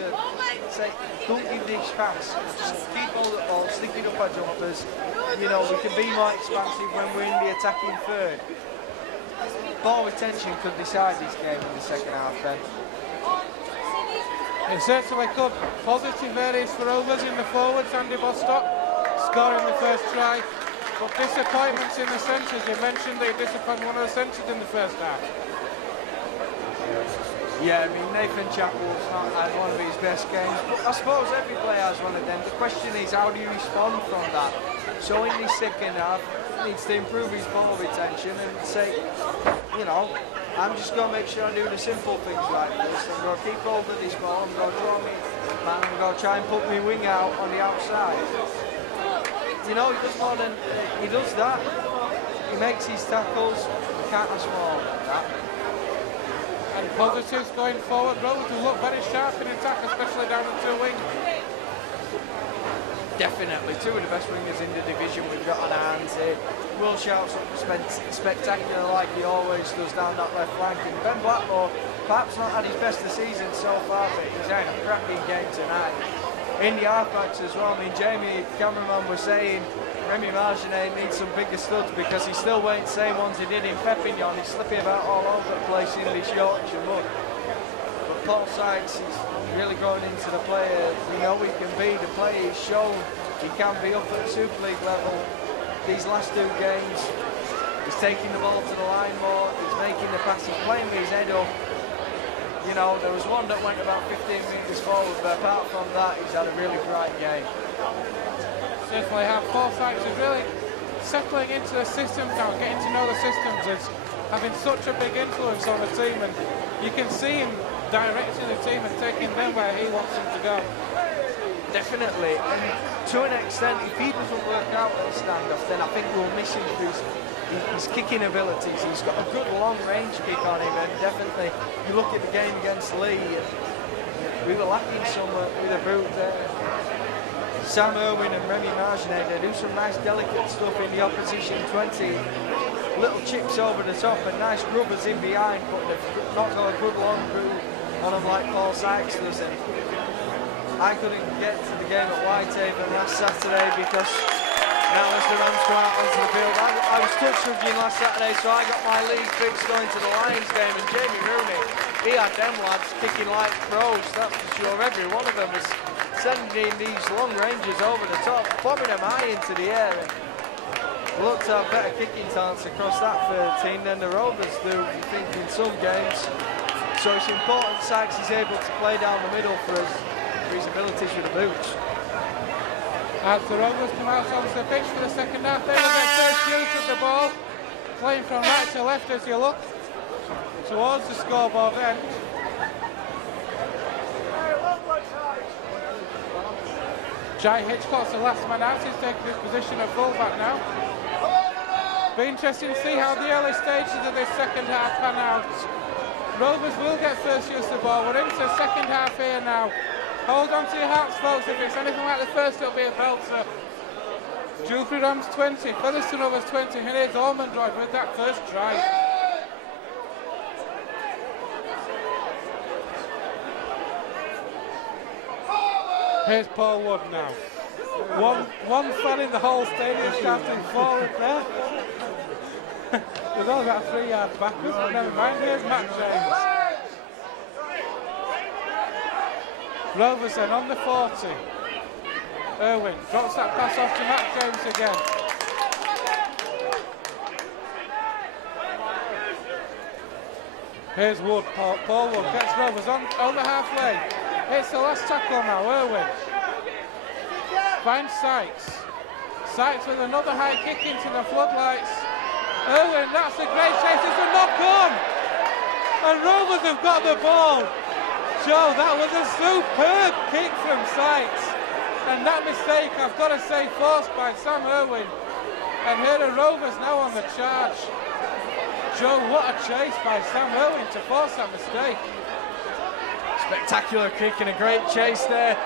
say, don't give this pass. Just keep hold of the ball, stick it up our jumpers. You know, we can be more expansive when we're in the attacking third. Ball retention could decide this game in the second half then. It certainly could. Positive areas for Rovers in the forwards, Andy Bostock scoring the first try. But disappointments in the centres. You mentioned that he disappointed one of the centres in the first half. Yeah, I mean, Nathan Chappell's not had one of his best games, but I suppose every player has one of them. The question is, how do you respond from that? So in this second half, he needs to improve his ball retention and say, you know, I'm just going to make sure I do the simple things like this. I'm going to keep hold of this ball, I'm going to draw me, man, I'm going to try and put my wing out on the outside. You know, he does more than, he does that. He makes his tackles, can't ask more than that. And positives going forward. Rovers will look very sharp in attack, especially down the two wings. Definitely, two of the best wingers in the division we've got on our hands here. Will Shout's spectacular like he always does down that left flank. And Ben Blackmore, perhaps not had his best of the season so far, but he's having a cracking game tonight. In the halfbacks as well, I mean, Jamie, cameraman, was saying Remy Marginet needs some bigger studs because he's still wearing the same ones he did in Perpignan. He's slipping about all over the place in this Yorkshire mud. But Paul Sykes is really growing into the player we know he can be. The player he's shown he can be up at the Super League level. These last two games, he's taking the ball to the line more, he's making the pass, he's playing with his head up. You know, there was one that went about 15 metres forward, but apart from that, he's had a really bright game. Certainly have. Paul Sykes is really settling into the systems now, getting to know the systems, is having such a big influence on the team, and you can see him directing the team and taking them where he wants them to go. Definitely, and to an extent, if he doesn't work out at stand-off, then I think we'll miss him his kicking abilities. He's got a good long-range kick on him, and definitely, you look at the game against Lee, we were lacking some with a boot there. Sam Irwin and Remy Marginet, they do some nice delicate stuff in the opposition 20. Little chips over the top and nice grubbers in behind, but they've not got a good long boot on them like Paul Sykes does. And I couldn't get to the game at Whitehaven last Saturday because now as the Rams come out onto the field, I was touch judging last Saturday, so I got my league fix going to the Lions game, and Jamie Rooney, he had them lads kicking like pros, that's for sure. Every one of them was sending these long ranges over the top, bombing them high into the air, and looked to have better kicking talents across that 13 than the Rovers do, I think, in some games. So it's important Sykes is able to play down the middle for his abilities with the boots. As the Rovers come out onto the pitch for the second half, they will get first use of the ball, playing from right to left as you look towards the scoreboard end. Jai Hitchcock's the last man out. He's taking his position at fullback now. Be interesting to see how the early stages of this second half pan out. Rovers will get first use of the ball. We're into the second half here now. Hold on to your hats, folks. If it's anything like the first, it'll be a belter. Dewsbury Rams 20, Featherstone Rovers 20. And here's Ormondroyd with that first try. Here's Paul Wood now. One fan in the whole stadium shouting forward there. There's only about 3 yards backwards, but never mind. Here's Matt James. Rovers then on the 40. Irwin drops that pass off to Matt James again. Here's Wood, Paul Wood gets Rovers on over halfway. It's the last tackle now, Irwin. Finds Sykes. Sykes with another high kick into the floodlights. Irwin, that's a great chase, it's a knock on! And Rovers have got the ball. Joe, that was a superb kick from Sykes. And that mistake, I've got to say, forced by Sam Irwin. And here are Rovers now on the charge. Joe, what a chase by Sam Irwin to force that mistake. Spectacular kick and a great chase there.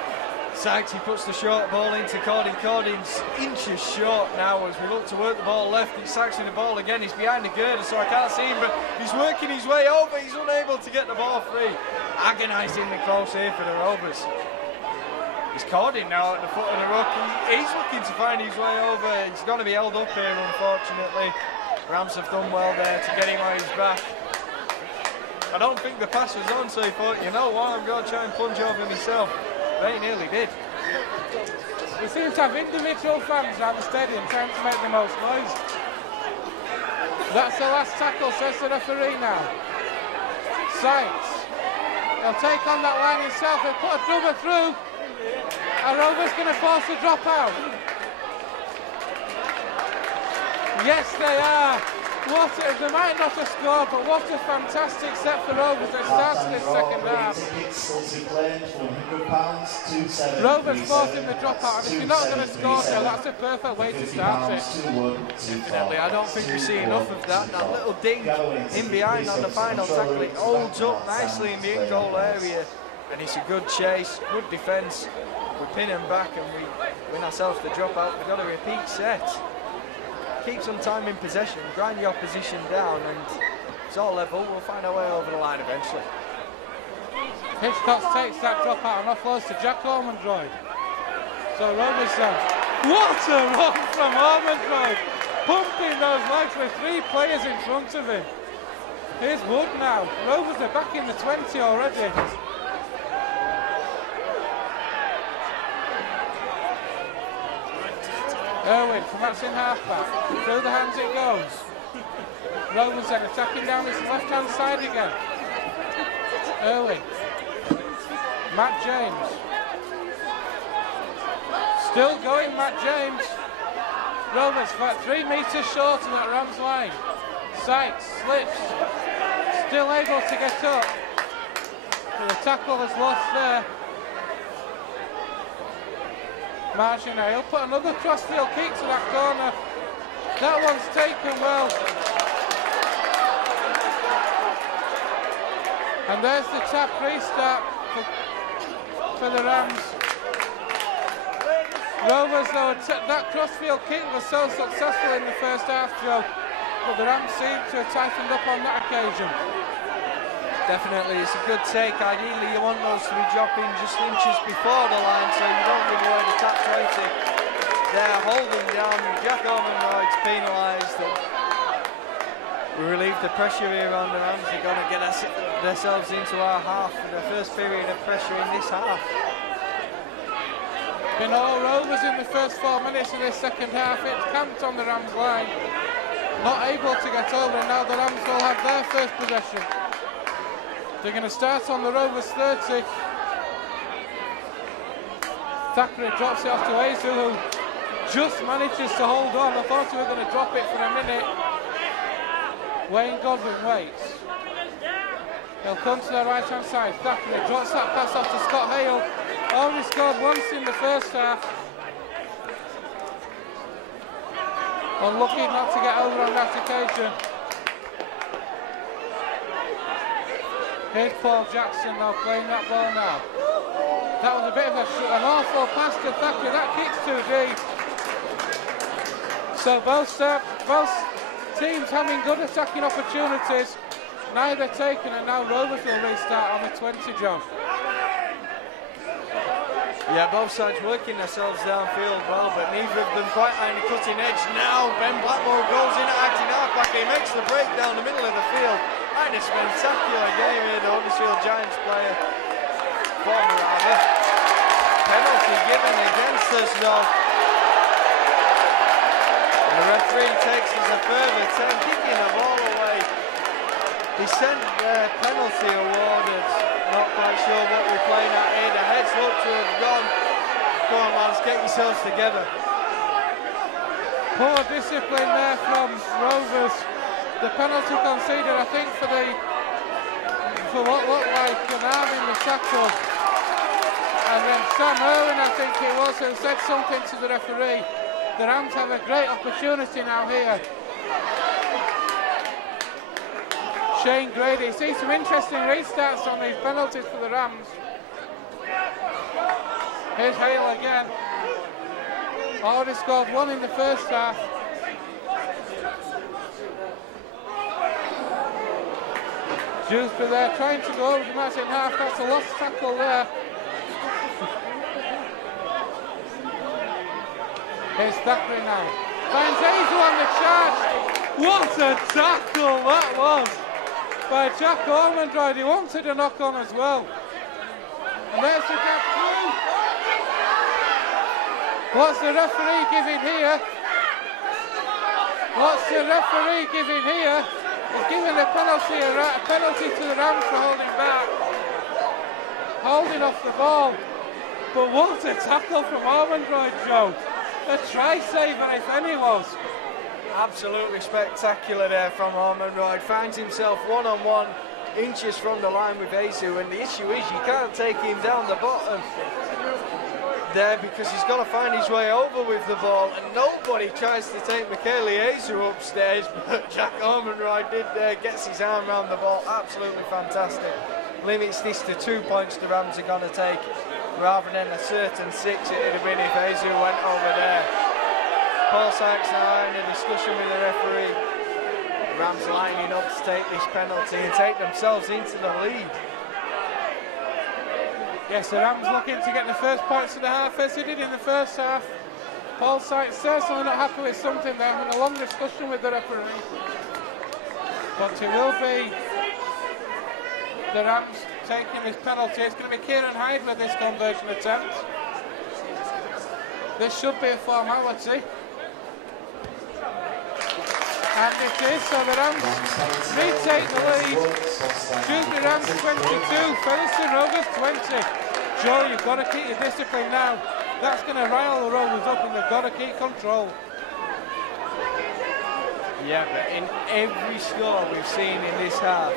Sykes, he puts the short ball into Cordin. Cordin's inches short now as we look to work the ball left. It's Sykes in the ball again. He's behind the girder, so I can't see him, but he's working his way over. He's unable to get the ball free. Agonisingly close here for the Rovers. It's Cordin now at the foot of the ruck. He's looking to find his way over. He's going to be held up here, unfortunately. Rams have done well there to get him on his back. I don't think the pass was on, so he thought, you know what, I'm going to try and plunge over myself. But he nearly did. We seem to have individual fans around the stadium trying to make the most noise. That's the last tackle, says the referee now. Sykes. He'll take on that line himself. He'll put a drummer through. And Rovers going to force a drop out. Yes, they are. They might not have scored, but what a fantastic set for Rovers. They started this second half. Rovers forcing the drop out. And if you're not going to score, so that's a perfect way to start it. Definitely. I don't think we see enough of that. That little ding in behind on the final tackle. It holds up nicely in the in-goal area. And it's a good chase, good defence. We pin him back and we win ourselves the drop out. We've got a repeat set. Keep some time in possession, grind the opposition down, and it's all level. We'll find our way over the line eventually. Hitchcock takes that drop out and offloads to Jack Ormondroyd. So Rovers what a run from Ormondroyd, pumping those legs with 3 players in front of him. Here's Wood now. Rovers are back in the 20 already. Irwin from that's in half-back. Through the hands it goes. Rovers then attacking down this left-hand side again. Irwin. Matt James. Still going, Matt James. Rovers about 3 metres short of that Rams line. Sykes slips. Still able to get up. But the tackle is lost there. Marchena, he'll put another crossfield kick to that corner. That one's taken well. And there's the tap restart for the Rams. Rovers, though, that crossfield kick was so successful in the first half, Joe, but the Rams seem to have tightened up on that occasion. Definitely, it's a good take. Ideally, you want those to be dropping just inches before the line so you don't give away the tap 20. They're holding down. Jack Ormondroyd's penalised. We relieve the pressure here on the Rams. They're going to get themselves into our half for the first period of pressure in this half. Been all Rovers in the first 4 minutes of this second half. It's camped on the Rams line. Not able to get over, and now the Rams will have their first possession. They're going to start on the Rovers 30. Thackeray drops it off to Azu, who just manages to hold on. I thought he was going to drop it for a minute. Wayne Godwin waits. He'll come to the right-hand side. Thackeray drops that pass off to Scott Hale. Only scored once in the first half. Unlucky not to get over on that occasion. Here's Paul Jackson now playing that ball now. That was a bit of an awful pass to Thackeray. That kick's too deep. So both teams having good attacking opportunities. Neither taken, and now Rovers will restart on the 20, John. Yeah, both sides working themselves downfield well, but neither of them quite on the cutting edge. Now Ben Blackmore goes in acting halfback. He makes the break down the middle of the field. And a spectacular game here, the Huddersfield Giants player. Former rather. Penalty given against us though. And the referee takes us a further 10, kicking the ball away. He sent the penalty awarded. Not quite sure what we're playing at here. The heads look to have gone. Come on, lads, get yourselves together. Poor discipline there from Rovers. The penalty conceded, I think, for what looked like an arm in the tackle. And And Sam Irwin, I think it was, who said something to the referee. The Rams have a great opportunity now here. Shane Grady, see some interesting restarts on these penalties for the Rams. Here's Hale again. Already scored one in the first half. Dewsbury there trying to go over the match in half. That's a lost tackle there. Here's Thackeray now. Finds Hazel on the charge. What a tackle that was by Jack Ormondroyd. He wanted a knock on as well. And there's the gap through. What's the referee giving here? What's the referee giving here? He's giving a penalty to the Rams for holding back. Holding off the ball. But what a tackle from Ormondroyd, Joe. A try saver if any was. Absolutely spectacular there from Ormondroyd. Finds himself one-on-one, inches from the line with Azu, and the issue is you can't take him down the bottom there because he's got to find his way over with the ball, and nobody tries to take Michael Azu upstairs, but Jack Ormondroyd did there, gets his arm around the ball. Absolutely fantastic. Limits this to 2 points the Rams are going to take rather than a certain 6 it would have been if Azu went over there. Paul Sykes now in a discussion with the referee. The Rams lining up to take this penalty and take themselves into the lead. Yes, the Rams looking to get the first points of the half as they did in the first half. Paul Sykes certainly not happy with something there, having a long discussion with the referee. But it will be the Rams taking this penalty. It's going to be Kieran Hyde with this conversion attempt. This should be a formality. And it is, so the Rams retake the lead. Dewsbury Rams 22, Featherstone Rovers 20. Joe, you've got to keep your discipline now. That's going to rile the Rovers up and they've got to keep control. Yeah, but in every score we've seen in this half,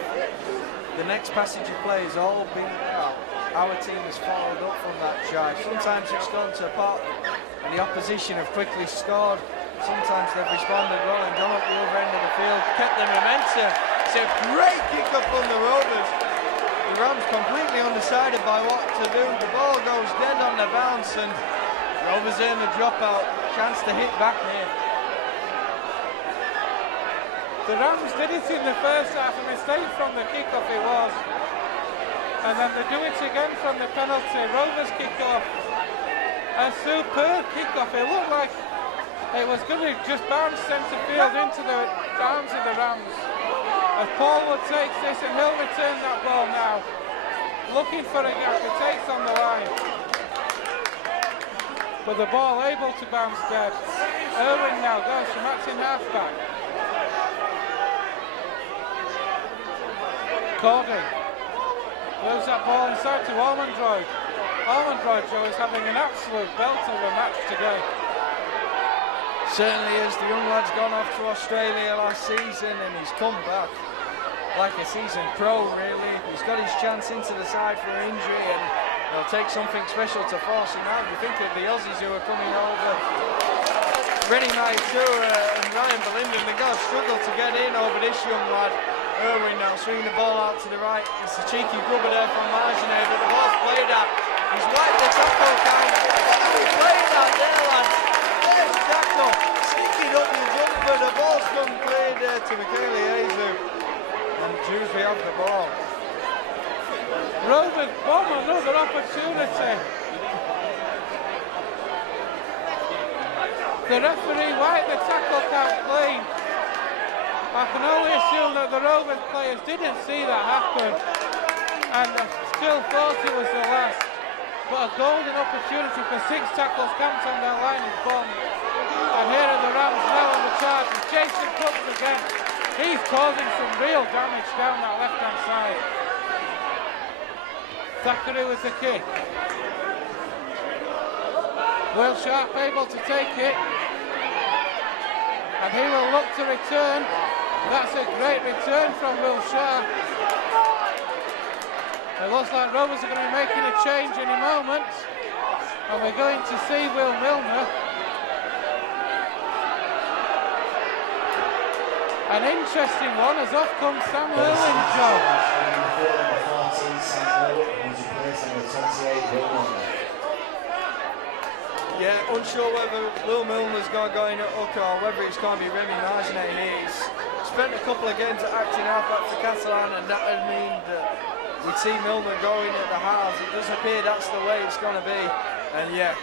the next passage of play has all been out. Our team has followed up from that charge. Sometimes it's gone to pot and the opposition have quickly scored. Sometimes they've responded well and gone up the other end of the field, kept the momentum. It's a great kick up on the Rovers. The Rams completely undecided by what to do. The ball goes dead on the bounce and Rovers in the dropout. Chance to hit back here. The Rams did it in the first half, a mistake from the kick-off it was. And then they do it again from the penalty. Rovers kick off. A superb kick-off. It looked like it was going to just bounce centre field into the arms of the Rams. As Paulwood takes this and he'll return that ball now. Looking for a gap, it takes on the line. But the ball able to bounce dead. Irwin now goes from acting half-back. Cordy moves that ball inside to Ormondroyd. Ormondroyd, Joe, is having an absolute belt of a match today. Certainly is. The young lad's gone off to Australia last season and he's come back like a seasoned pro, really. He's got his chance into the side for injury and it'll take something special to force him out. You think of the Aussies who are coming over, Rennie Maitura and Ryan Belinda, they're going to struggle to get in over this young lad. Irwin now swinging the ball out to the right. It's a cheeky grubber there from Marginet, but the ball's played out. He's wiped the tackle count. He played that there, lads. There's the tackle. Sneaking up the jumper. The ball's gone cleared there to Michael Azu. And Dewsbury have the ball. Rovers bomb another opportunity. The referee wiped the tackle count clean. I can only assume that the Rovers players didn't see that happen and still thought it was the last. But a golden opportunity for 6 tackles camped on their line is bombed. And here are the Rams now on the charge. Jason Cooks again. He's causing some real damage down that left-hand side. Thackeray with the kick. Will Sharp able to take it. And he will look to return. That's a great return from Will Sharp. It looks like Rovers are going to be making a change any moment. And we're going to see Will Milner. An interesting one as off comes Sam Irwin, Joe. Yeah, unsure whether Will Milner's going to go in at hooker or whether it's going to be Remy Marginet. He's spent a couple of games acting half-back for Catalan, and that would mean that we'd see Milner going at the halves. It does appear that's the way it's going to be. And yeah,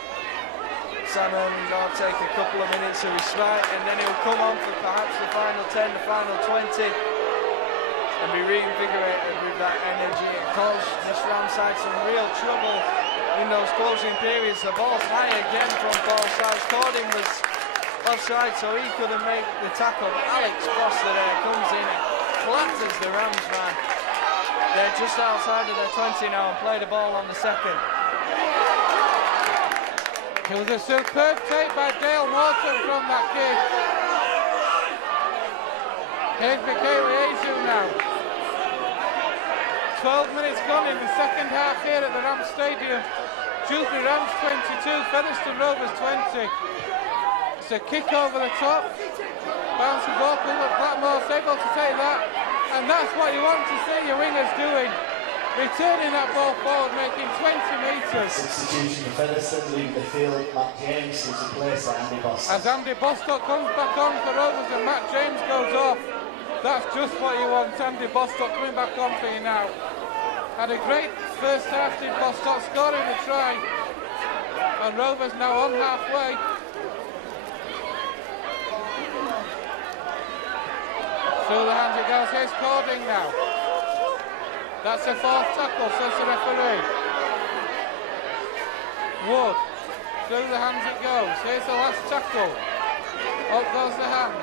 Sam Irwin's going to take a couple of minutes of respite, and then he'll come on for perhaps the final 10, the final 20, and be reinvigorated with that energy and cause this Ram side some real trouble in those closing periods. The ball's high again from Paul Sykes. Cording was offside, so he couldn't make the tackle. But Alex Foster there comes in and flatters the Rams man. They're just outside of their 20 now and play the ball on the second. It was a superb take by Dale Morton from that kick. Here's Michaela Azu now. 12 minutes gone in the second half here at the Rams Stadium. Dewsbury Rams 22, Featherstone Rovers 20. It's a kick over the top. Bounces off, but Blackmore's able to take that. And that's what you want to see your wingers doing. Returning that ball forward, making 20 metres. Substitution for Featherstone, leaving the field. Matt James is replaced by Andy Bostock. As Andy Bostock comes back on for Rovers and Matt James goes off. That's just what you want, Andy Bostock coming back on for you now. Had a great first half, did Bostock, scoring the try. And Rovers now on halfway. Through the hands it goes, here's Cording now. That's a fourth tackle, says the referee. Wood, through the hands it goes. Here's the last tackle. Up goes the hand.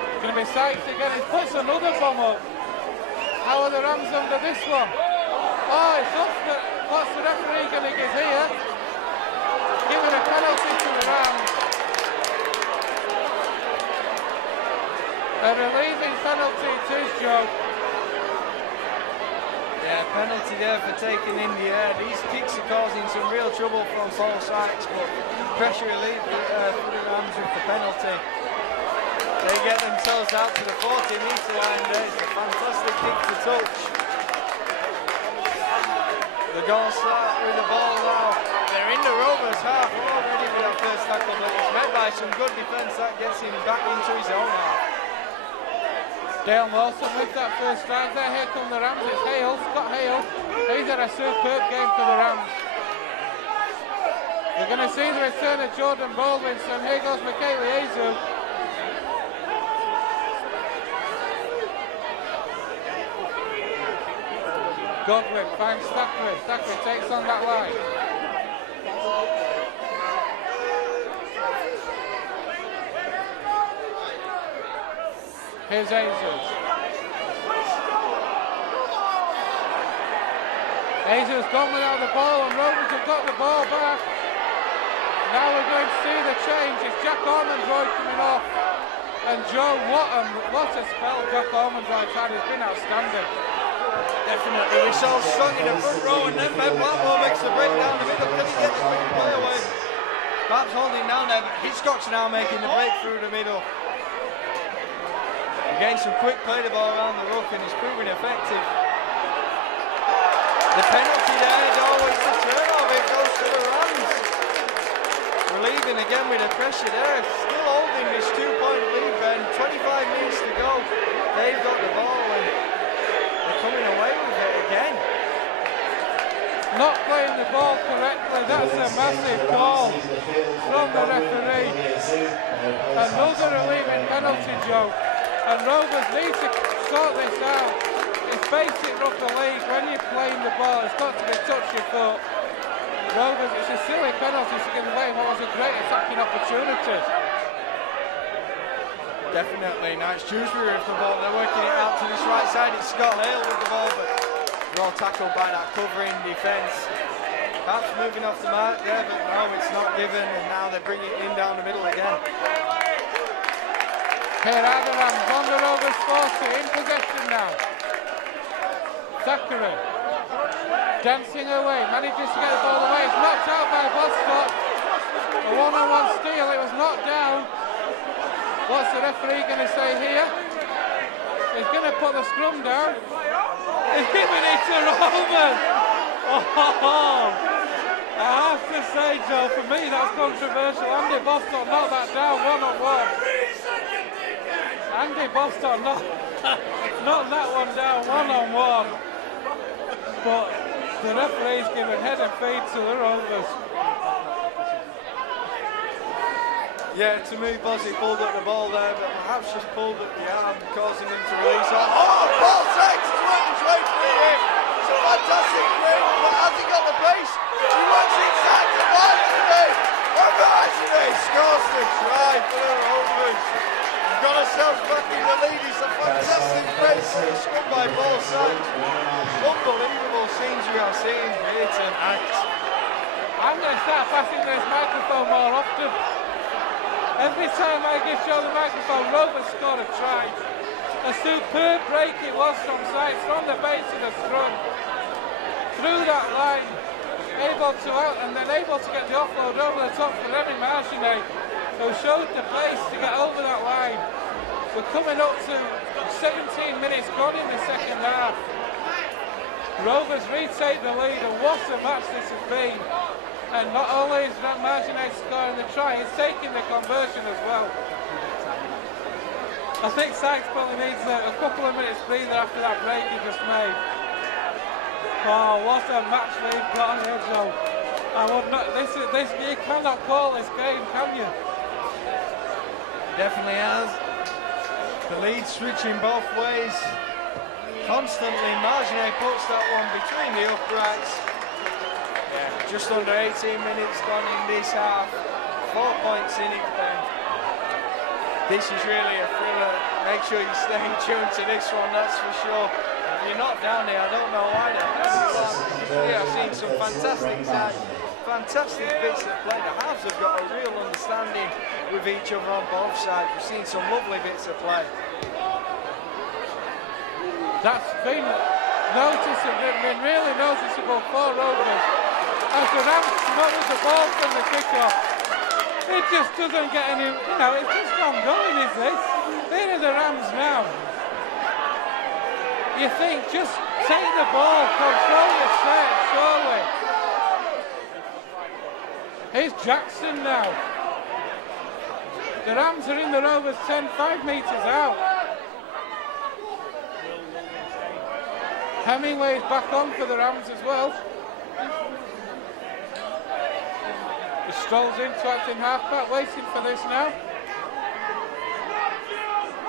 It's going to be Sykes again. He puts another bomb up. How are the Rams under this one? Oh, it's off. What's the referee going to give here? Giving a penalty to the Rams. A relieving penalty it is, Joe. Yeah, penalty there for taking in the air. These kicks are causing some real trouble from Paul Sykes, but pressure relief for the Rams with the penalty. They get themselves out to the 40-metre line there. It's a fantastic kick to touch. They're going to start with the ball now. They're in the Rovers half already with that first tackle, but it's met by some good defence that gets him back into his own half. Dale Morton with that first drive there. Here come the Rams. It's Hale, Scott Hale. He's had a superb game for the Rams. They're going to see the return of Jordan Baldwin, so here goes Michaela Azu. Godwin finds Thackeray. Thackeray takes on that line. Here's Azu. Azu's gone without the ball and Rovers have got the ball back. Now we're going to see the change. It's Jack Ormondroyd coming off. And Joe, what a spell Jack Ormondroyd's had. He's been outstanding. Definitely, we saw strong in the front row, and then Ben Blackmore makes the break down the middle. Can he get the quick play away? Perhaps holding down there, but Hitchcock's now making the break through the middle. Again, some quick play the ball around the ruck, and it's proving effective. The penalty there is always the turnover. It goes to the Rams. Relieving again with the pressure there. Still holding this 2-point lead, Ben. 25 minutes to go. They've got the ball, and coming away with it again. Not playing the ball correctly, that's a massive call from the referee. Another relieving penalty, Joe. And Rovers need to sort this out. It's basic rugby league, when you're playing the ball, it's got to be touch your foot. Rovers, it's a silly penalty to give away what was a great attacking opportunity. Definitely, now it's Dewsbury with the ball. They're working it out to this right side. It's Scott Hale with the ball, but well tackled by that covering defence. Perhaps moving off the mark there, but no, it's not given, and now they bring it in down the middle again. Here are the Rams on the Rovers 40, in possession now. Thackeray Dancing away, manages to get the ball away. It's knocked out by Bostock. A one-on-one steal, it was knocked down. What's the referee going to say here? He's going to put the scrum down. He's giving it to Roman. Oh, I have to say, Joe, for me that's controversial. Andy Bostock knocked that down one-on-one. Andy Bostock knocked that one down one-on-one. But the referee's given head and feet to the Rovers. Yeah, to me, Bozzy pulled up the ball there, but perhaps just pulled up the arm, causing him to release on. Oh, Paul Sykes is working his way through here. It's a fantastic grip, but has he got the pace? He works inside to Marjorie. And Marjorie scores the try for the Rovers. He's got himself back in the lead. It's a fantastic pace scrum by Paul Sykes. Unbelievable scenes we are seeing here tonight. I'm going to start passing this microphone more often. Every time I give Joe the microphone, Rovers scored a try. A superb break it was from Sykes, from the base of the scrum. Through that line, able to out and then able to get the offload over the top for Remy Marginet, who showed the pace to get over that line. We're coming up to 17 minutes gone in the second half. Rovers retake the lead, and what a match this has been. And not only is Marginet scoring the try, he's taking the conversion as well. I think Sykes probably needs a couple of minutes breather after that break he just made. Oh, what a match we've got here, Joe. I would not. You cannot call this game, can you? Definitely has. The lead switching both ways. Constantly, Marginet puts that one between the uprights. Yeah, just under 18 minutes gone in this half. 4 points in it then. This is really a thriller. Make sure you stay tuned to this one, that's for sure. If you're not down there, I don't know why we have seen some fantastic times, fantastic bits of play. The halves have got a real understanding with each other on both sides. We've seen some lovely bits of play. That's been really noticeable for Rovers. As the Rams smothers the ball from the kick-off, it just doesn't get any, it's just ongoing, is this? Here are the Rams now. You think, just take the ball, control your set, surely. Here's Jackson now. The Rams are in the Rovers 10, 5 metres out. Hemingway's back on for the Rams as well. He strolls into acting half-back, waiting for this now.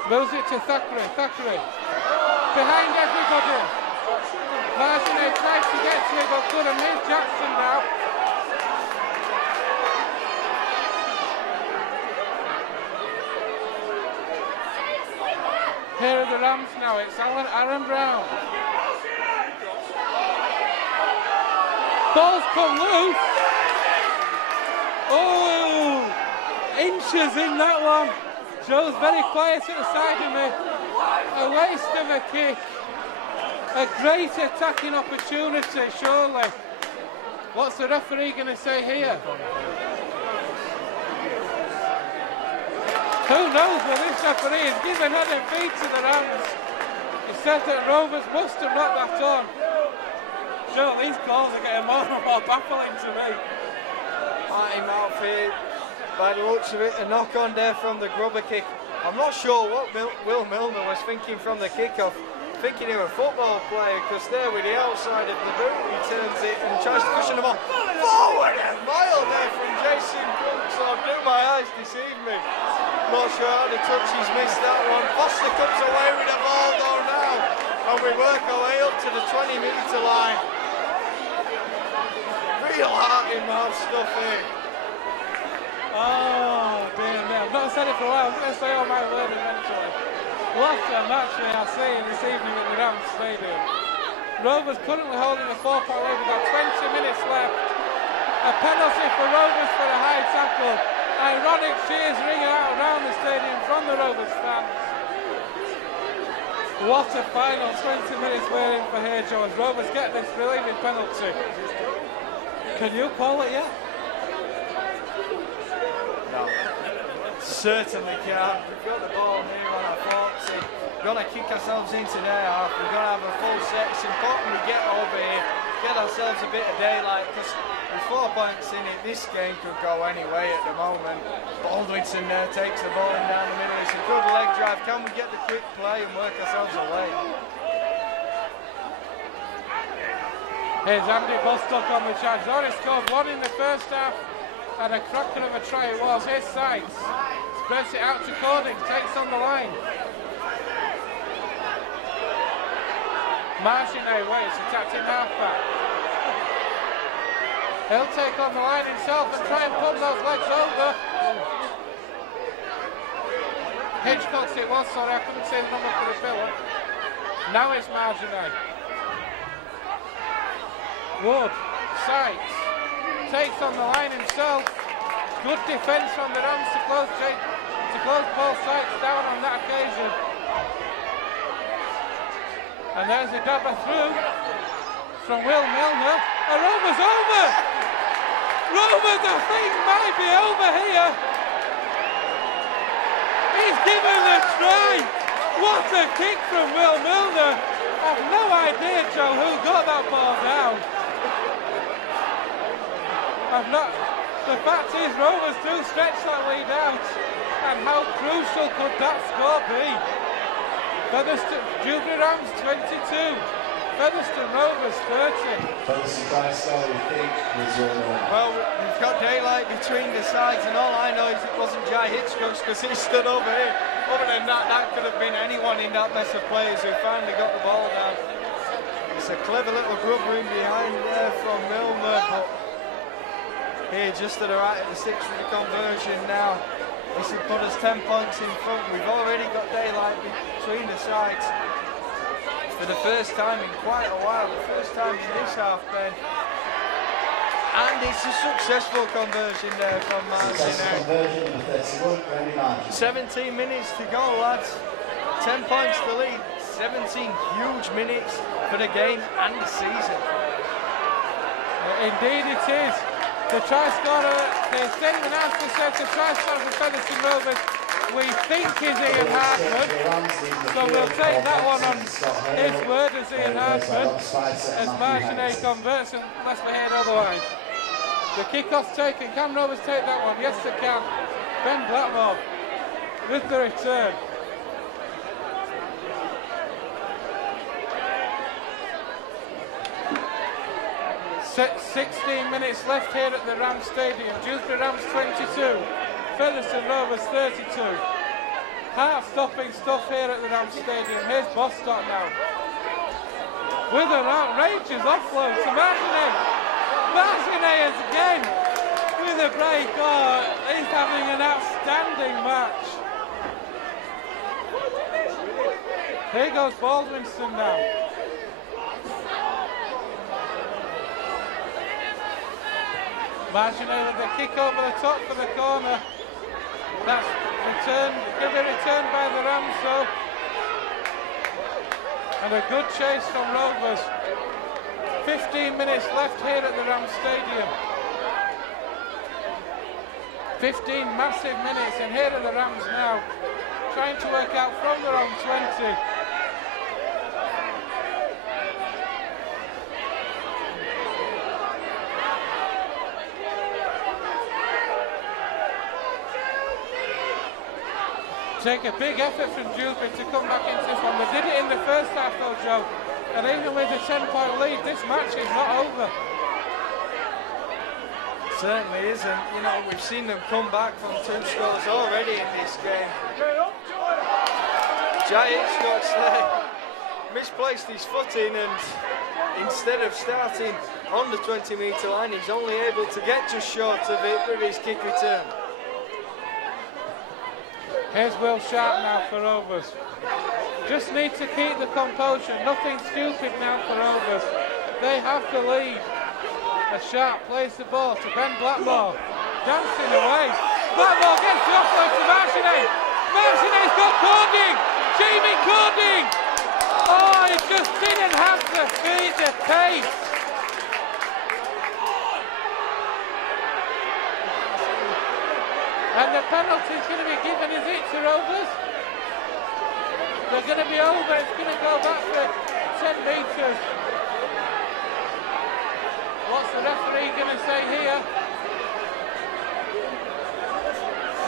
Moves it to Thackeray. Behind everybody. Marginet tried to get to it, but couldn't. Here's Jackson now. Here are the Rams now. It's Aaron Brown. Ball's come loose. Oh, inches in that one. Joe's very quiet at the side of me. A waste of a kick. A great attacking opportunity, surely. What's the referee going to say here? Who knows what this referee is giving head and feet to the Rams. He said that Rovers must have knocked that on. Sure, these calls are getting more and more baffling to me. Time out here, by the looks of it, a knock on there from the grubber kick. I'm not sure what Will Milner was thinking from the kickoff. Thinking of a football player, because there with the outside of the boot, he turns it and tries to cushion the ball. Forward a mile there from Jason Cook, so do my eyes deceive me. Not sure how the touch he's missed that one. Foster comes away with the ball though now, and we work our way up to the 20-metre line. Real heart-in-mouth stuff here. Oh dear me, I've not said it for a while. I'm going to say all my word eventually. What a match we are seeing this evening at the Rams Stadium. Rovers currently holding a 4-point lead. We've got 20 minutes left. A penalty for Rovers for a high tackle. Ironic cheers ringing out around the stadium from the Rovers fans. What a final 20 minutes we're in for here, Joe, as Rovers get this relieving penalty. Can you call it yet? No. Certainly can't. We've got the ball here on our 40. We're going to kick ourselves into their half. We're going to have a full set. It's important we get over here, get ourselves a bit of daylight, because with 4 points in it, this game could go any way at the moment. Baldwinson there takes the ball in down the middle. It's a good leg drive. Can we get the quick play and work ourselves away? Here's Andy Bostock on the charge. He's already scored one in the first half, and a cracker of a try it was. Here's Sykes. Spreads it out to Cording, takes on the line. Marginet waits, attacking halfback. He'll take on the line himself and try and put those legs over. Hitchcock's it was, sorry, I couldn't see the number for the filler. Now it's Marginet. Wood, Sykes, takes on the line himself. Good defence from the Rams to close Paul Sykes down on that occasion. And there's a dabber through from Will Milner. And Rovers over! Rovers, I think, might be over here. He's given a try. What a kick from Will Milner. I've no idea, Joe, who got that ball down. The fact is, Rovers do stretch that lead out, and how crucial could that score be? Featherstone, Dewsbury Rams 22, Featherstone Rovers 30. Featherstone tries to score, we think, was your one. Well, we've got daylight between the sides, and all I know is it wasn't Jai Hitchcock because he stood over here. Other than that, that could have been anyone in that mess of players who finally got the ball down. It's a clever little grubber in behind there from Milner, but here just to the right of the six with the conversion now. This will put us 10 points in front. We've already got daylight between the sides for the first time in quite a while. The first time in this half, Ben. And it's a successful conversion there from Successful conversion, number 31, Randy Martin. 17 minutes to go, lads. 10 points to lead. 17 huge minutes for the game and the season. Indeed it is. The try scorer, the statement after says the try scorer for Featherstone Rovers, we think is Ian Hartman. So we'll take that one on his word as Ian Hartman, as Marginet converts unless we heard otherwise. The kick-off's taken. Can Rovers take that one? Yes, they can. Ben Blackmore with the return. Set 16 minutes left here at the Rams Stadium. Dewsbury Rams 22, Featherstone Rovers 32. Heart-stopping stuff here at the Rams Stadium. Here's Bostock now. With an outrageous offload to Marginet. Marginet again with a break. Oh, he's having an outstanding match. Here goes Baldwinson now. Marginet with the kick over the top for the corner. That's returned, could be returned by the Rams, so. And a good chase from Rovers. 15 minutes left here at the Rams Stadium. 15 massive minutes, and here are the Rams now, trying to work out from their own 20. Take a big effort from Dewsbury to come back into this one. They did it in the first half though, Joe. And even with a 10-point lead, this match is not over. Certainly isn't. You know, we've seen them come back from 2 scores already in this game. Jai Hitchcock's misplaced his footing, and instead of starting on the 20-metre line, he's only able to get just short of it with his kick return. Here's Will Sharp now for Rovers. Just need to keep the composure. Nothing stupid now for Rovers. They have the lead. As Sharp plays the ball to Ben Blackmore. Dancing away. Blackmore gets the offload to Marginet. Marginet's got Cording. Jamie Cording just didn't have the speed, the pace. And the penalty's going to be given, is it, to Rovers? They're going to be over, it's going to go back for 10 metres. What's the referee going to say here?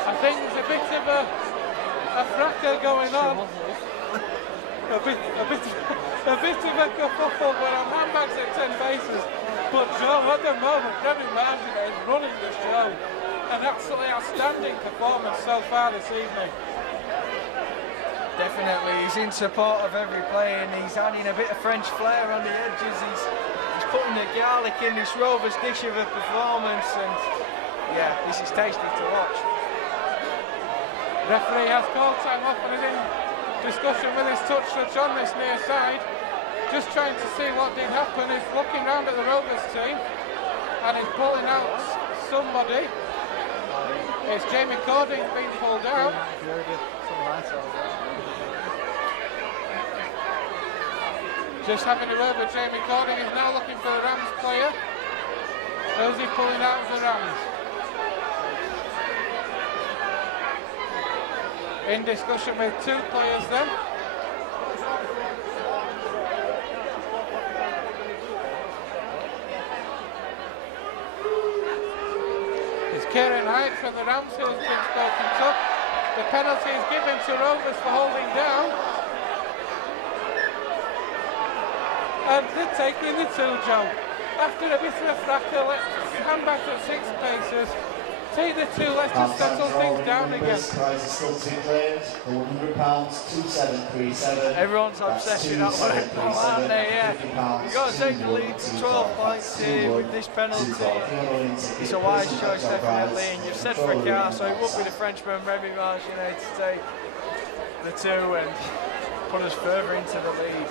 I think there's a bit of a fracas going on. A bit of a kerfuffle, but on handbags at 10 paces. But Joe, at the moment, Remy Marginet is running the show. An absolutely outstanding performance so far this evening. Definitely, he's in support of every player and he's adding a bit of French flair on the edges. He's putting the garlic in this Rovers dish of a performance, and yeah, this is tasty to watch. Referee has called time off and is in discussion with his touch on this near side. Just trying to see what did happen. He's looking round at the Rovers team and he's pulling out somebody. It's Jamie Cording being pulled out. Just having a word with Jamie Cording. He's now looking for a Rams player. Who's he pulling out of the Rams? In discussion with two players then. It's Kieran Hyde from the Rams who has been spoken to. The penalty is given to Rovers for holding down. And they're taking the two, Joe. After a bit of a fracas, let's hand back at 6 paces. Take the two, let's just settle things down again. Everyone's obsessed with that one, aren't they? Yeah. You've got to take the lead to 12 points here with this penalty. It's a wise choice, definitely. And you've said for a car, so it would be the Frenchman, Remy Marginet, to take the two and put us further into the lead.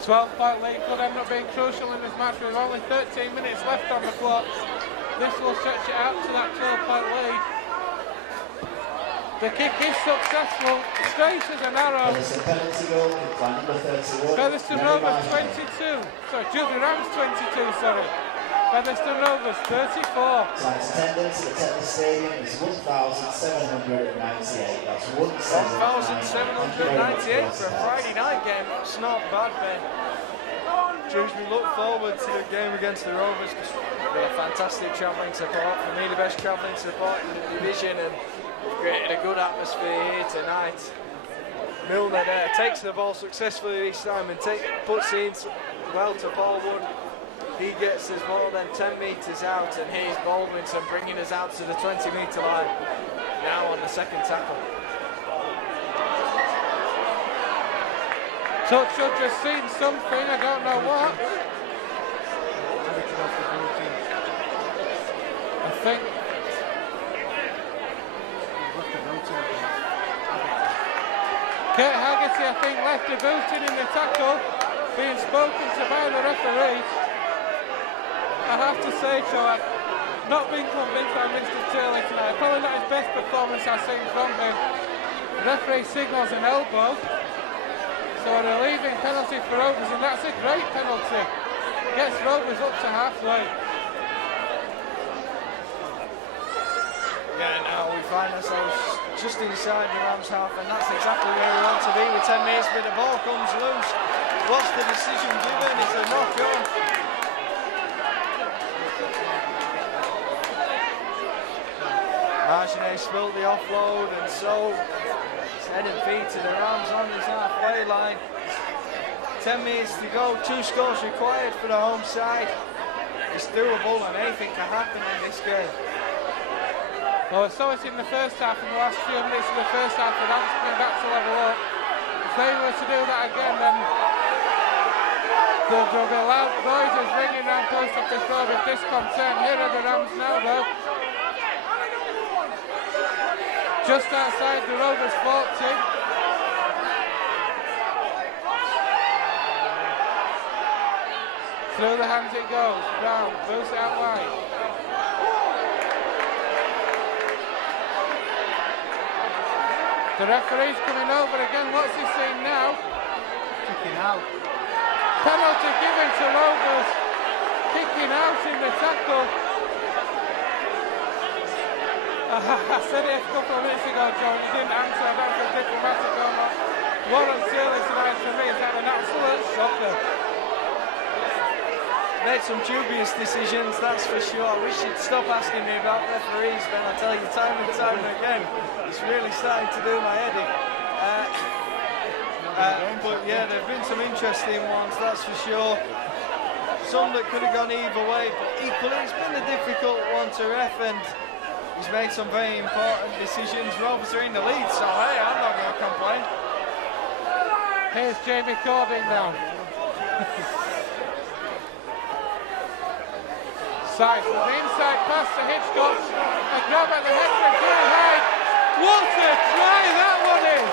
12-point lead could end up being crucial in this match with only 13 minutes left on the clock. This will stretch it out to that 12-point lead. The kick is successful, straight as an arrow. Featherstone Rovers 22. Sorry, Jubilee Rams 22, sorry. Featherstone Rovers 34. Tonight's attendance at the Tetler Stadium is 1,798. That's 1,798 for a Friday night game. That's not bad, Ben. Jews, we look forward to the game against the Rovers. It'll be a fantastic travelling support. For me, the best travelling support in the division, and we've created a good atmosphere here tonight. Milner there takes the ball successfully this time and puts it in well to Baldwin. He gets us more than 10 metres out, and here's Baldwinson bringing us out to the 20-metre line. Now on the second tackle. Touch have just seen something, I don't know what. I think Kurt Haggerty, I think, left the booting in the tackle, being spoken to by the referee. I have to say, Joe, I've not been convinced by Mr. Turley tonight. Probably not his best performance I've seen from him. The referee signals an elbow. So a relieving penalty for Rovers, and that's a great penalty. Gets Rovers up to halfway. Yeah, now we find ourselves just inside the Rams half, and that's exactly where we want to be with 10 minutes, but the ball comes loose. What's the decision given? It's a knock-on. Marginet spilled the offload, and so it's head and feet to the Rams on his halfway line. 10 minutes to go, 2 scores required for the home side. It's doable, and anything can happen in this game. Well, we saw it in the first half, in the last few minutes of the first half, the Rams coming back to level up. If they were to do that again, then there'll be loud noises ringing around Post Office Road with discontent. Here are the Rams now, though. Just outside the Rovers 40. Through the hands it goes. Brown moves it out wide. The referee's coming over again. What's he saying now? Kicking out. Penalty given to Rovers. Kicking out in the tackle. I said it a couple of minutes ago, John. You didn't answer. I don't know if it's diplomatic or not. Warren Searley tonight for me is an absolute shocker. Made some dubious decisions, that's for sure. I wish you'd stop asking me about referees, Ben. I tell you time and time again, it's really starting to do my head in. But yeah, there have been some interesting ones, that's for sure. Some that could have gone either way, but equally it's been a difficult one to ref, and he's made some very important decisions. Rovers are in the lead, so hey, I'm not going to complain. Here's Jamie Cording now. Sykes with the inside pass to Hitchcock. A grab at the head from Gary Hyde. What a try that one is!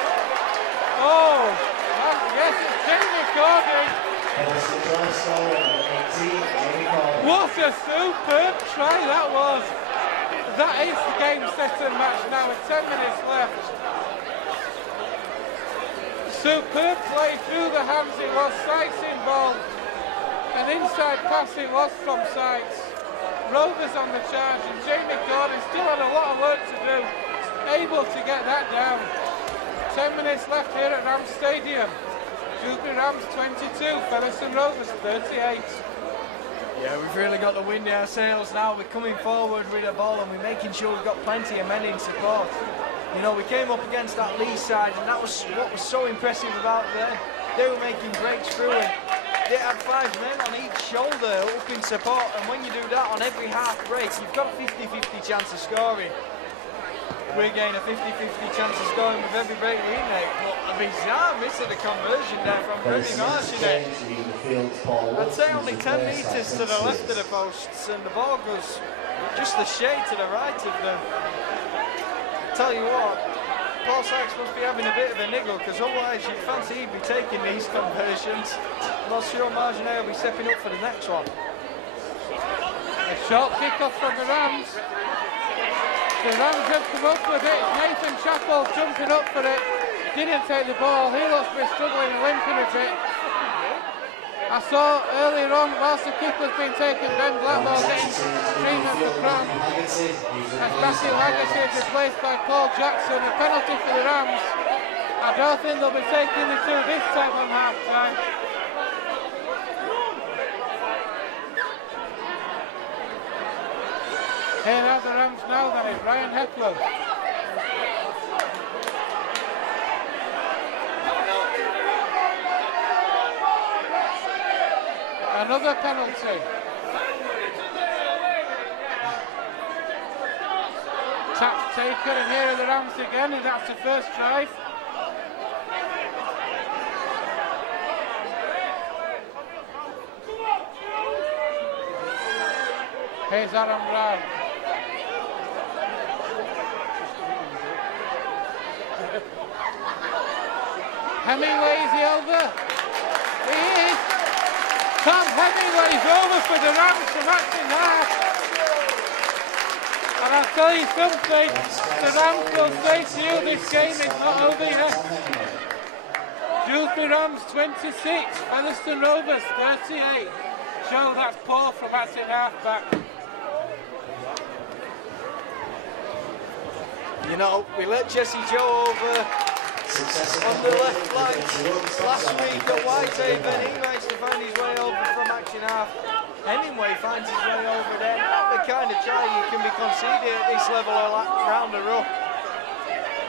Oh, yes, it's Jamie Cording. What a superb try that was. That is the game set and match now with 10 minutes left. Superb play through the hands, it was Sykes involved. An inside pass it was from Sykes. Rovers on the charge, and Jamie Gordon still had a lot of work to do, able to get that down. 10 minutes left here at Rams Stadium. Dewsbury Rams 22, Featherstone Rovers 38. Yeah, we've really got the wind in our sails now. We're coming forward with the ball and we're making sure we've got plenty of men in support. You know, we came up against that Lee side, and that was what was so impressive about them. They were making breaks through, and they had 5 men on each shoulder up in support, and when you do that on every half break, you've got a 50-50 chance of scoring. We're getting a 50-50 chance of scoring with every break we make, but a bizarre miss of the conversion there from Brendan Martinet. I'd say only 10 metres to the left of the posts, and the ball goes just a shade to the right of them. Tell you what, Paul Sykes must be having a bit of a niggle, because otherwise you'd fancy he'd be taking these conversions. I'm not sure Martinet will be stepping up for the next one. A short kick-off from the Rams. The Rams have come up with it. Nathan Chappell jumping up for it. Didn't take the ball. He looks to be struggling and limping a bit. I saw earlier on, whilst the kick was being taken, Ben Blackmore getting treatment for cramp. As Matthew Haggerty is replaced by Paul Jackson. A penalty for the Rams. I don't think they'll be taking the 2 this time on half-time. Here are the Rams now, that is Ryan Heckler. Another penalty. Tap taken, and here are the Rams again, and that's the first drive. Here's Aaron Brown. Hemingway, is he over? He is. Tom Hemingway's over for the Rams to match in half. And I'll tell you something, the Rams will say to you, this game is not over yet. Dewsbury Rams 26, Featherstone Rovers 38. Joe, that's Paul from matching half back. You know, we let Jesse Joe over on the left flank last week at Whitehaven. He managed to find his way over from action half. Hemingway finds his way over there. Not the kind of try you can be conceded at this level around the ruck.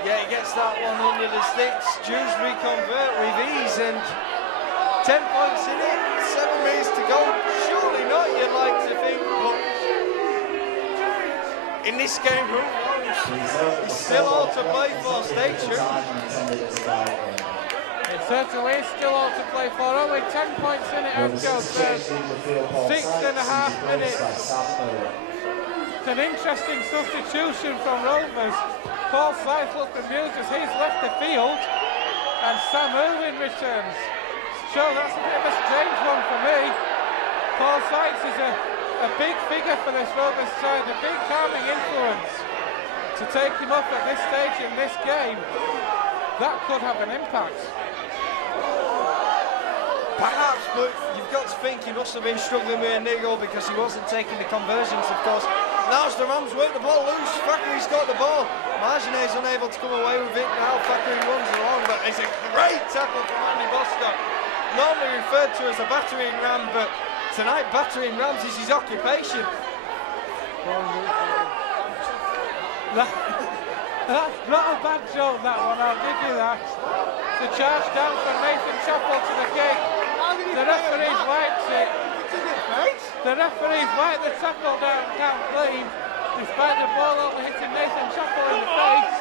Yeah, he gets that one under the sticks. Dewsbury convert with ease, and 10 points in it, 7 minutes to go. Surely not, you'd like to think, but in this game, who knows? It's still all to play for, stay tuned. It certainly is still all to play for. Only 10 points in it after 6.5 minutes. It's an interesting substitution from Rovers. Paul Sykes looks amused as he's left the field, and Sam Irwin returns. So that's a bit of a strange one for me. Paul Sykes is a big figure for this Rovers side, a big calming influence. To take him off at this stage in this game, that could have an impact. Perhaps, but you've got to think he must have been struggling with a niggle because he wasn't taking the conversions, of course. Now as the Rams work the ball loose, Thackeray's got the ball. Marginet's unable to come away with it now. Thackeray runs along, but it's a great tackle from Andy Bostock. Normally referred to as a battering ram, but tonight battering rams is his occupation. That's not a bad joke, that one, I'll give you that. The charge down from Nathan Chappell to the kick. The referee's wiped it. The referee's wiped the tackle down clean, despite the ball only hitting Nathan Chappell in the face.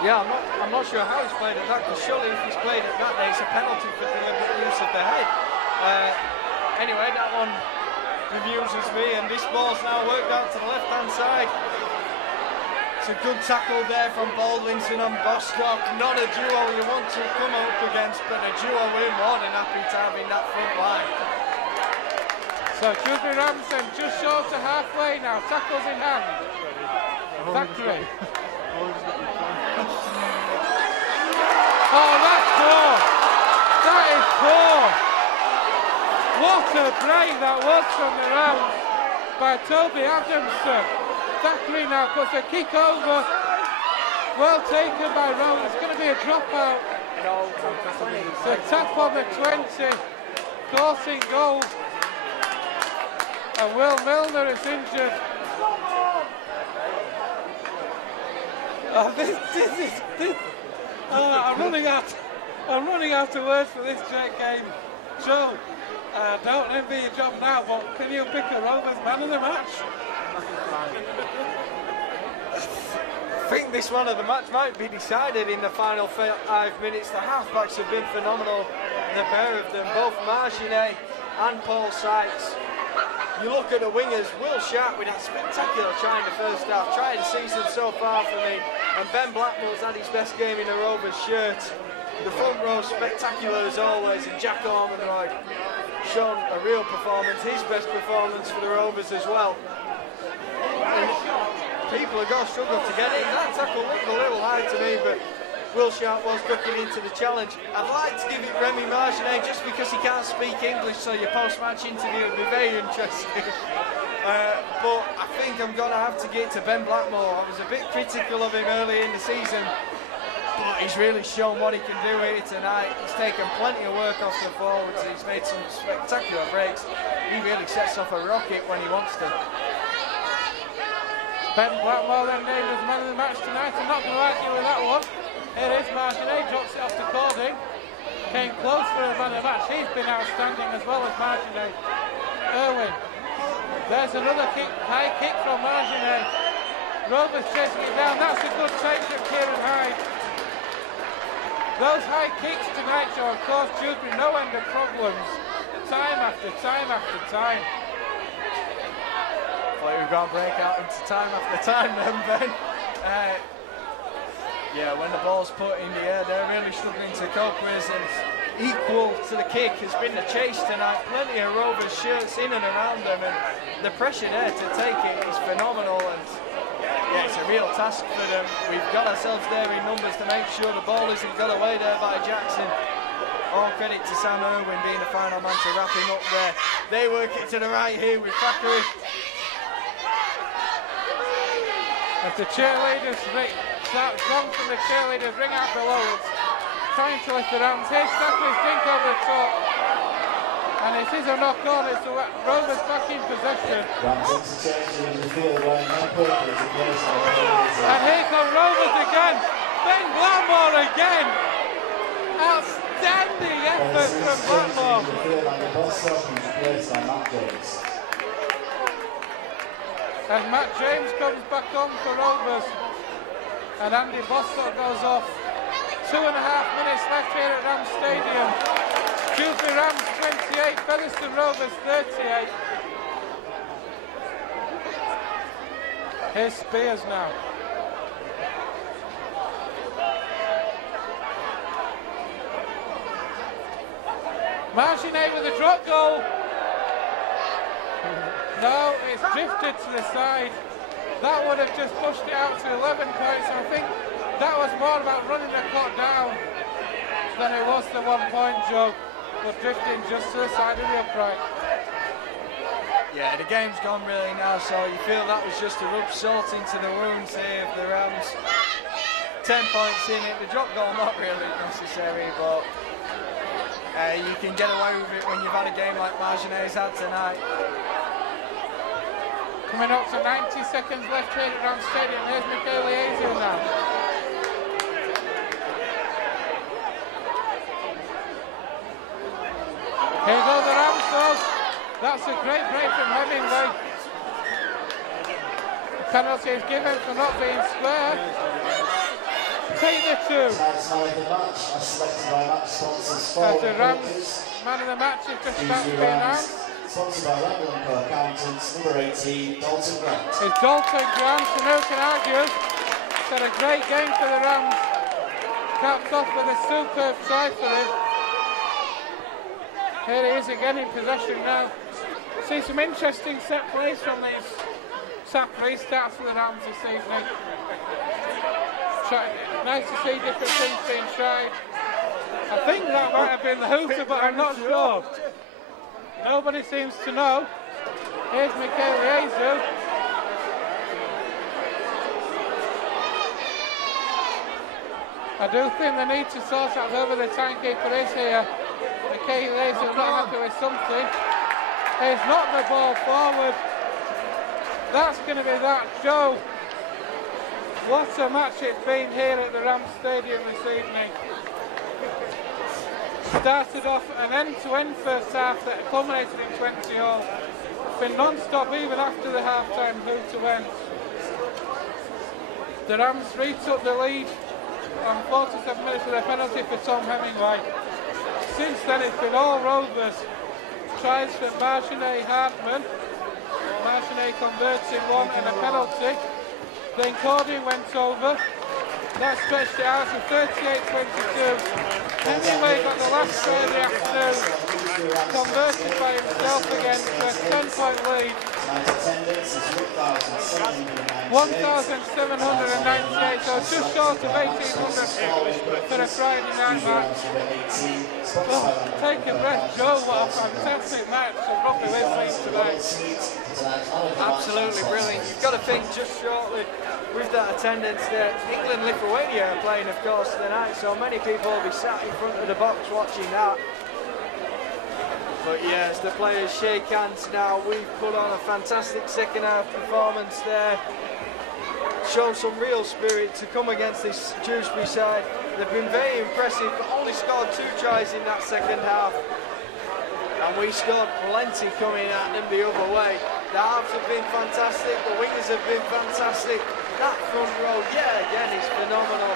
Yeah, I'm not sure how he's played at that, because surely if he's played at that, it's a penalty for deliberate use of the head. Anyway, that one bemuses me, and this ball's now worked out to the left-hand side. It's a good tackle there from Baldwinson and Bostock. Not a duo you want to come up against, but a duo we're more than happy to have in that front line. So Dewsbury Ramsden just short of halfway now, tackles in hand. Thackeray. Oh, that's poor. That is poor. What a break that was from the Rams by Toby Adamson. Thackeray now puts a kick over. Well taken by Rome. It's going to be a dropout. It's a tap on the 20. Coursing goal. And Will Milner is injured. Oh, this. I'm running out of words for this great game. Joe, don't envy your job now, but can you pick a Rovers man of the match? I think this one of the match might be decided in the final 5 minutes. The halfbacks have been phenomenal, the pair of them, both Marginet and Paul Sykes. You look at the wingers, Will Sharp with that spectacular try in the first half, try of the season so far for me, and Ben Blackmore's had his best game in a Rovers shirt. The front row spectacular as always, and Jack Ormonroyd shown a real performance, his best performance for the Rovers as well. And people are going to struggle to get it. That tackle looked a little high to me, but Will Sharp was looking into the challenge. I'd like to give it Remy Marginet just because he can't speak English, so your post-match interview would be very interesting. But I think I'm going to have to get to Ben Blackmore. I was a bit critical of him early in the season, but he's really shown what he can do here tonight. He's taken plenty of work off the forwards. He's made some spectacular breaks. He really sets off a rocket when he wants to. Ben Blackmore then named as man of the match tonight. I'm not going to argue with that one. Here is Marginet, drops it off to Cording. Came close for a man of the match. He's been outstanding as well as Marginet. Irwin. There's another kick, high kick from Marginet. Rovers chasing it down. That's a good take from Kieran Hyde. Those high kicks tonight show, of course, Dewsbury no end of problems. Time after time after time. Well, we've got to break out into time after time then, Ben. Yeah, when the ball's put in the air, they're really struggling to cope with, and equal to the kick has been the chase tonight. Plenty of Rovers shirts in and around them, and the pressure there to take it is phenomenal, and yeah, it's a real task for them. We've got ourselves there in numbers to make sure the ball isn't got away there by Jackson. All credit to Sam Irwin being the final man to wrap him up there. They work it to the right here with Thackeray. As the cheerleaders song from the cheerleaders ring out below us, trying to lift the arms. Here's Thackeray's dink over the top, and it is a knock on. It's the Rovers back in possession. And here come Rovers again. Ben Blackmore again. Outstanding effort from Blackmore. As Matt James comes back on for Rovers, and Andy Bostock goes off. 2.5 minutes left here at Rams Stadium. Dewsbury Rams 28, Featherstone Rovers 38. Here's Spears now. Marginet with a drop goal. No, it's drifted to the side. that would have just pushed it out to 11 points. I think that was more about running the clock down than it was the 1 point, Joe, but drifting just to the side of the upright. Yeah, the game's gone really now, so you feel that was just to rub salt into the wounds here of the Rams. 10 points in it, the drop goal not really necessary, but you can get away with it when you've had a game like Marginet's had tonight. Coming up to 90 seconds left here at Rams Stadium, here's Michael Liazu now. Here go the Rams though. That's a great break from Hemingway. The penalty is given for not being square. Take the two. As the Rams man of the match is just about to be announced. Sponsored by Randall & Co Accountants, number 18, Dalton Grant. It's Dalton Grant, and who can argue? It's had a great game for the Rams. Capped off with a superb try for him. Here he is again in possession now. See some interesting set plays from these set restarts for the Rams this evening. Nice to see different things being tried. I think that might have been the hooter, but I'm not sure. Nobody seems to know. Here's Michael Liazu. I do think they need to sort out whoever the timekeeper is here. Michael Liazu not happy with something. He's knocked the ball forward. That's going to be that, Joe. What a match it's been here at the Rams Stadium this evening. Started off an end-to-end first half that culminated in 20 all. It's been non-stop even after the half-time hooter went. The Rams retook the lead on 47 minutes with a penalty for Tom Hemingway. Since then it's been all rovers. Tries for Marginet Hardman. Marginet converted one and a penalty. Then Cordy went over. That stretched it out to 38-22. Hemingway got the last try of the afternoon. Converted by himself again to a 10-point lead. 1,798, so just short of 1,800 for a Friday night match. Oh, take a breath, Joe. What a fantastic match of rugby we've seen today. Absolutely brilliant. You've got to think just shortly with that attendance there. England-Lithuania are playing, of course, tonight, so many people will be sat in front of the box watching that. But yes, the players shake hands now. We've put on a fantastic second half performance there. Shown some real spirit to come against this Dewsbury side. They've been very impressive, but only scored 2 tries in that second half. And we scored plenty coming at them the other way. The halves have been fantastic, the wingers have been fantastic. That front row, yeah, again, is phenomenal.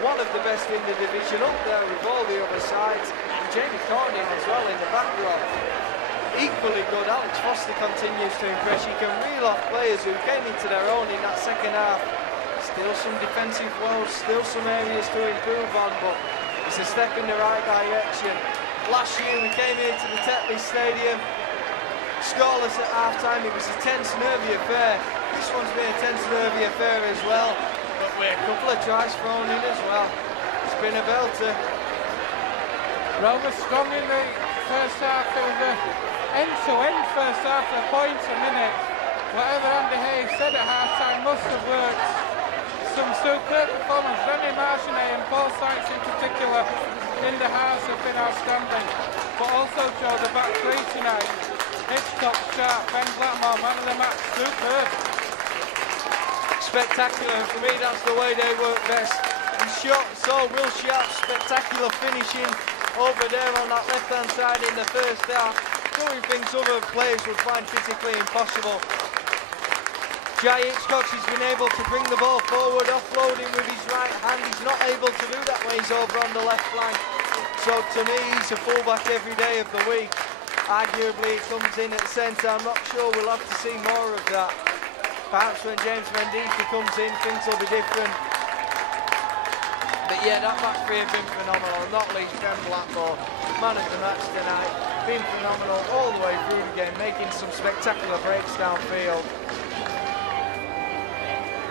One of the best in the division, up there with all the other sides. And Jamie Corning as well in the back row. Equally good, Alex Foster continues to impress. You can reel off players who came into their own in that second half. Still some defensive woes, still some areas to improve on, but it's a step in the right direction. Last year we came here to the Tetley Stadium, scoreless at half-time. It was a tense, nervy affair. This one's been a tense, nervy affair as well, but with a couple of tries thrown in as well. It's been a belter. Rovers strong in the first half. It was an end-to-end first half, a point a minute. Whatever Andy Hayes said at half-time must have worked. Some superb performance. Remy Marginet and Paul Sykes in particular in the house have been outstanding. But also, Joe, the back three tonight. Hitchcock, Sharp, Ben Blackmore, man of the match, superb. Spectacular, and for me that's the way they work best. And so Will Sharp's spectacular finishing over there on that left-hand side in the first half, doing things other players would find physically impossible. Jai Hitchcock has been able to bring the ball forward, offloading with his right hand. He's not able to do that when he's over on the left flank. So to me, he's a fullback every day of the week. Arguably, it comes in at centre. I'm not sure we'll have to see more of that. Perhaps when James Mendici comes in, things will be different. But yeah, that back three have been phenomenal. Not least Ben Blackmore, man of the match tonight. Been phenomenal all the way through the game, making some spectacular breaks downfield.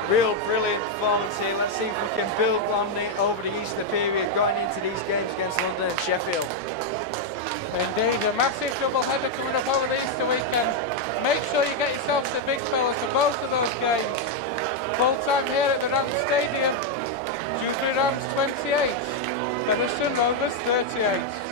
real brilliant performance here. Let's see if we can build on it over the Easter period, going into these games against London and Sheffield. Indeed, a massive double-header coming up over the Easter weekend. Make sure you get yourselves the big fella for both of those games. Full time here at the Rams Stadium. Dewsbury Rams 28, Featherstone Rovers 38.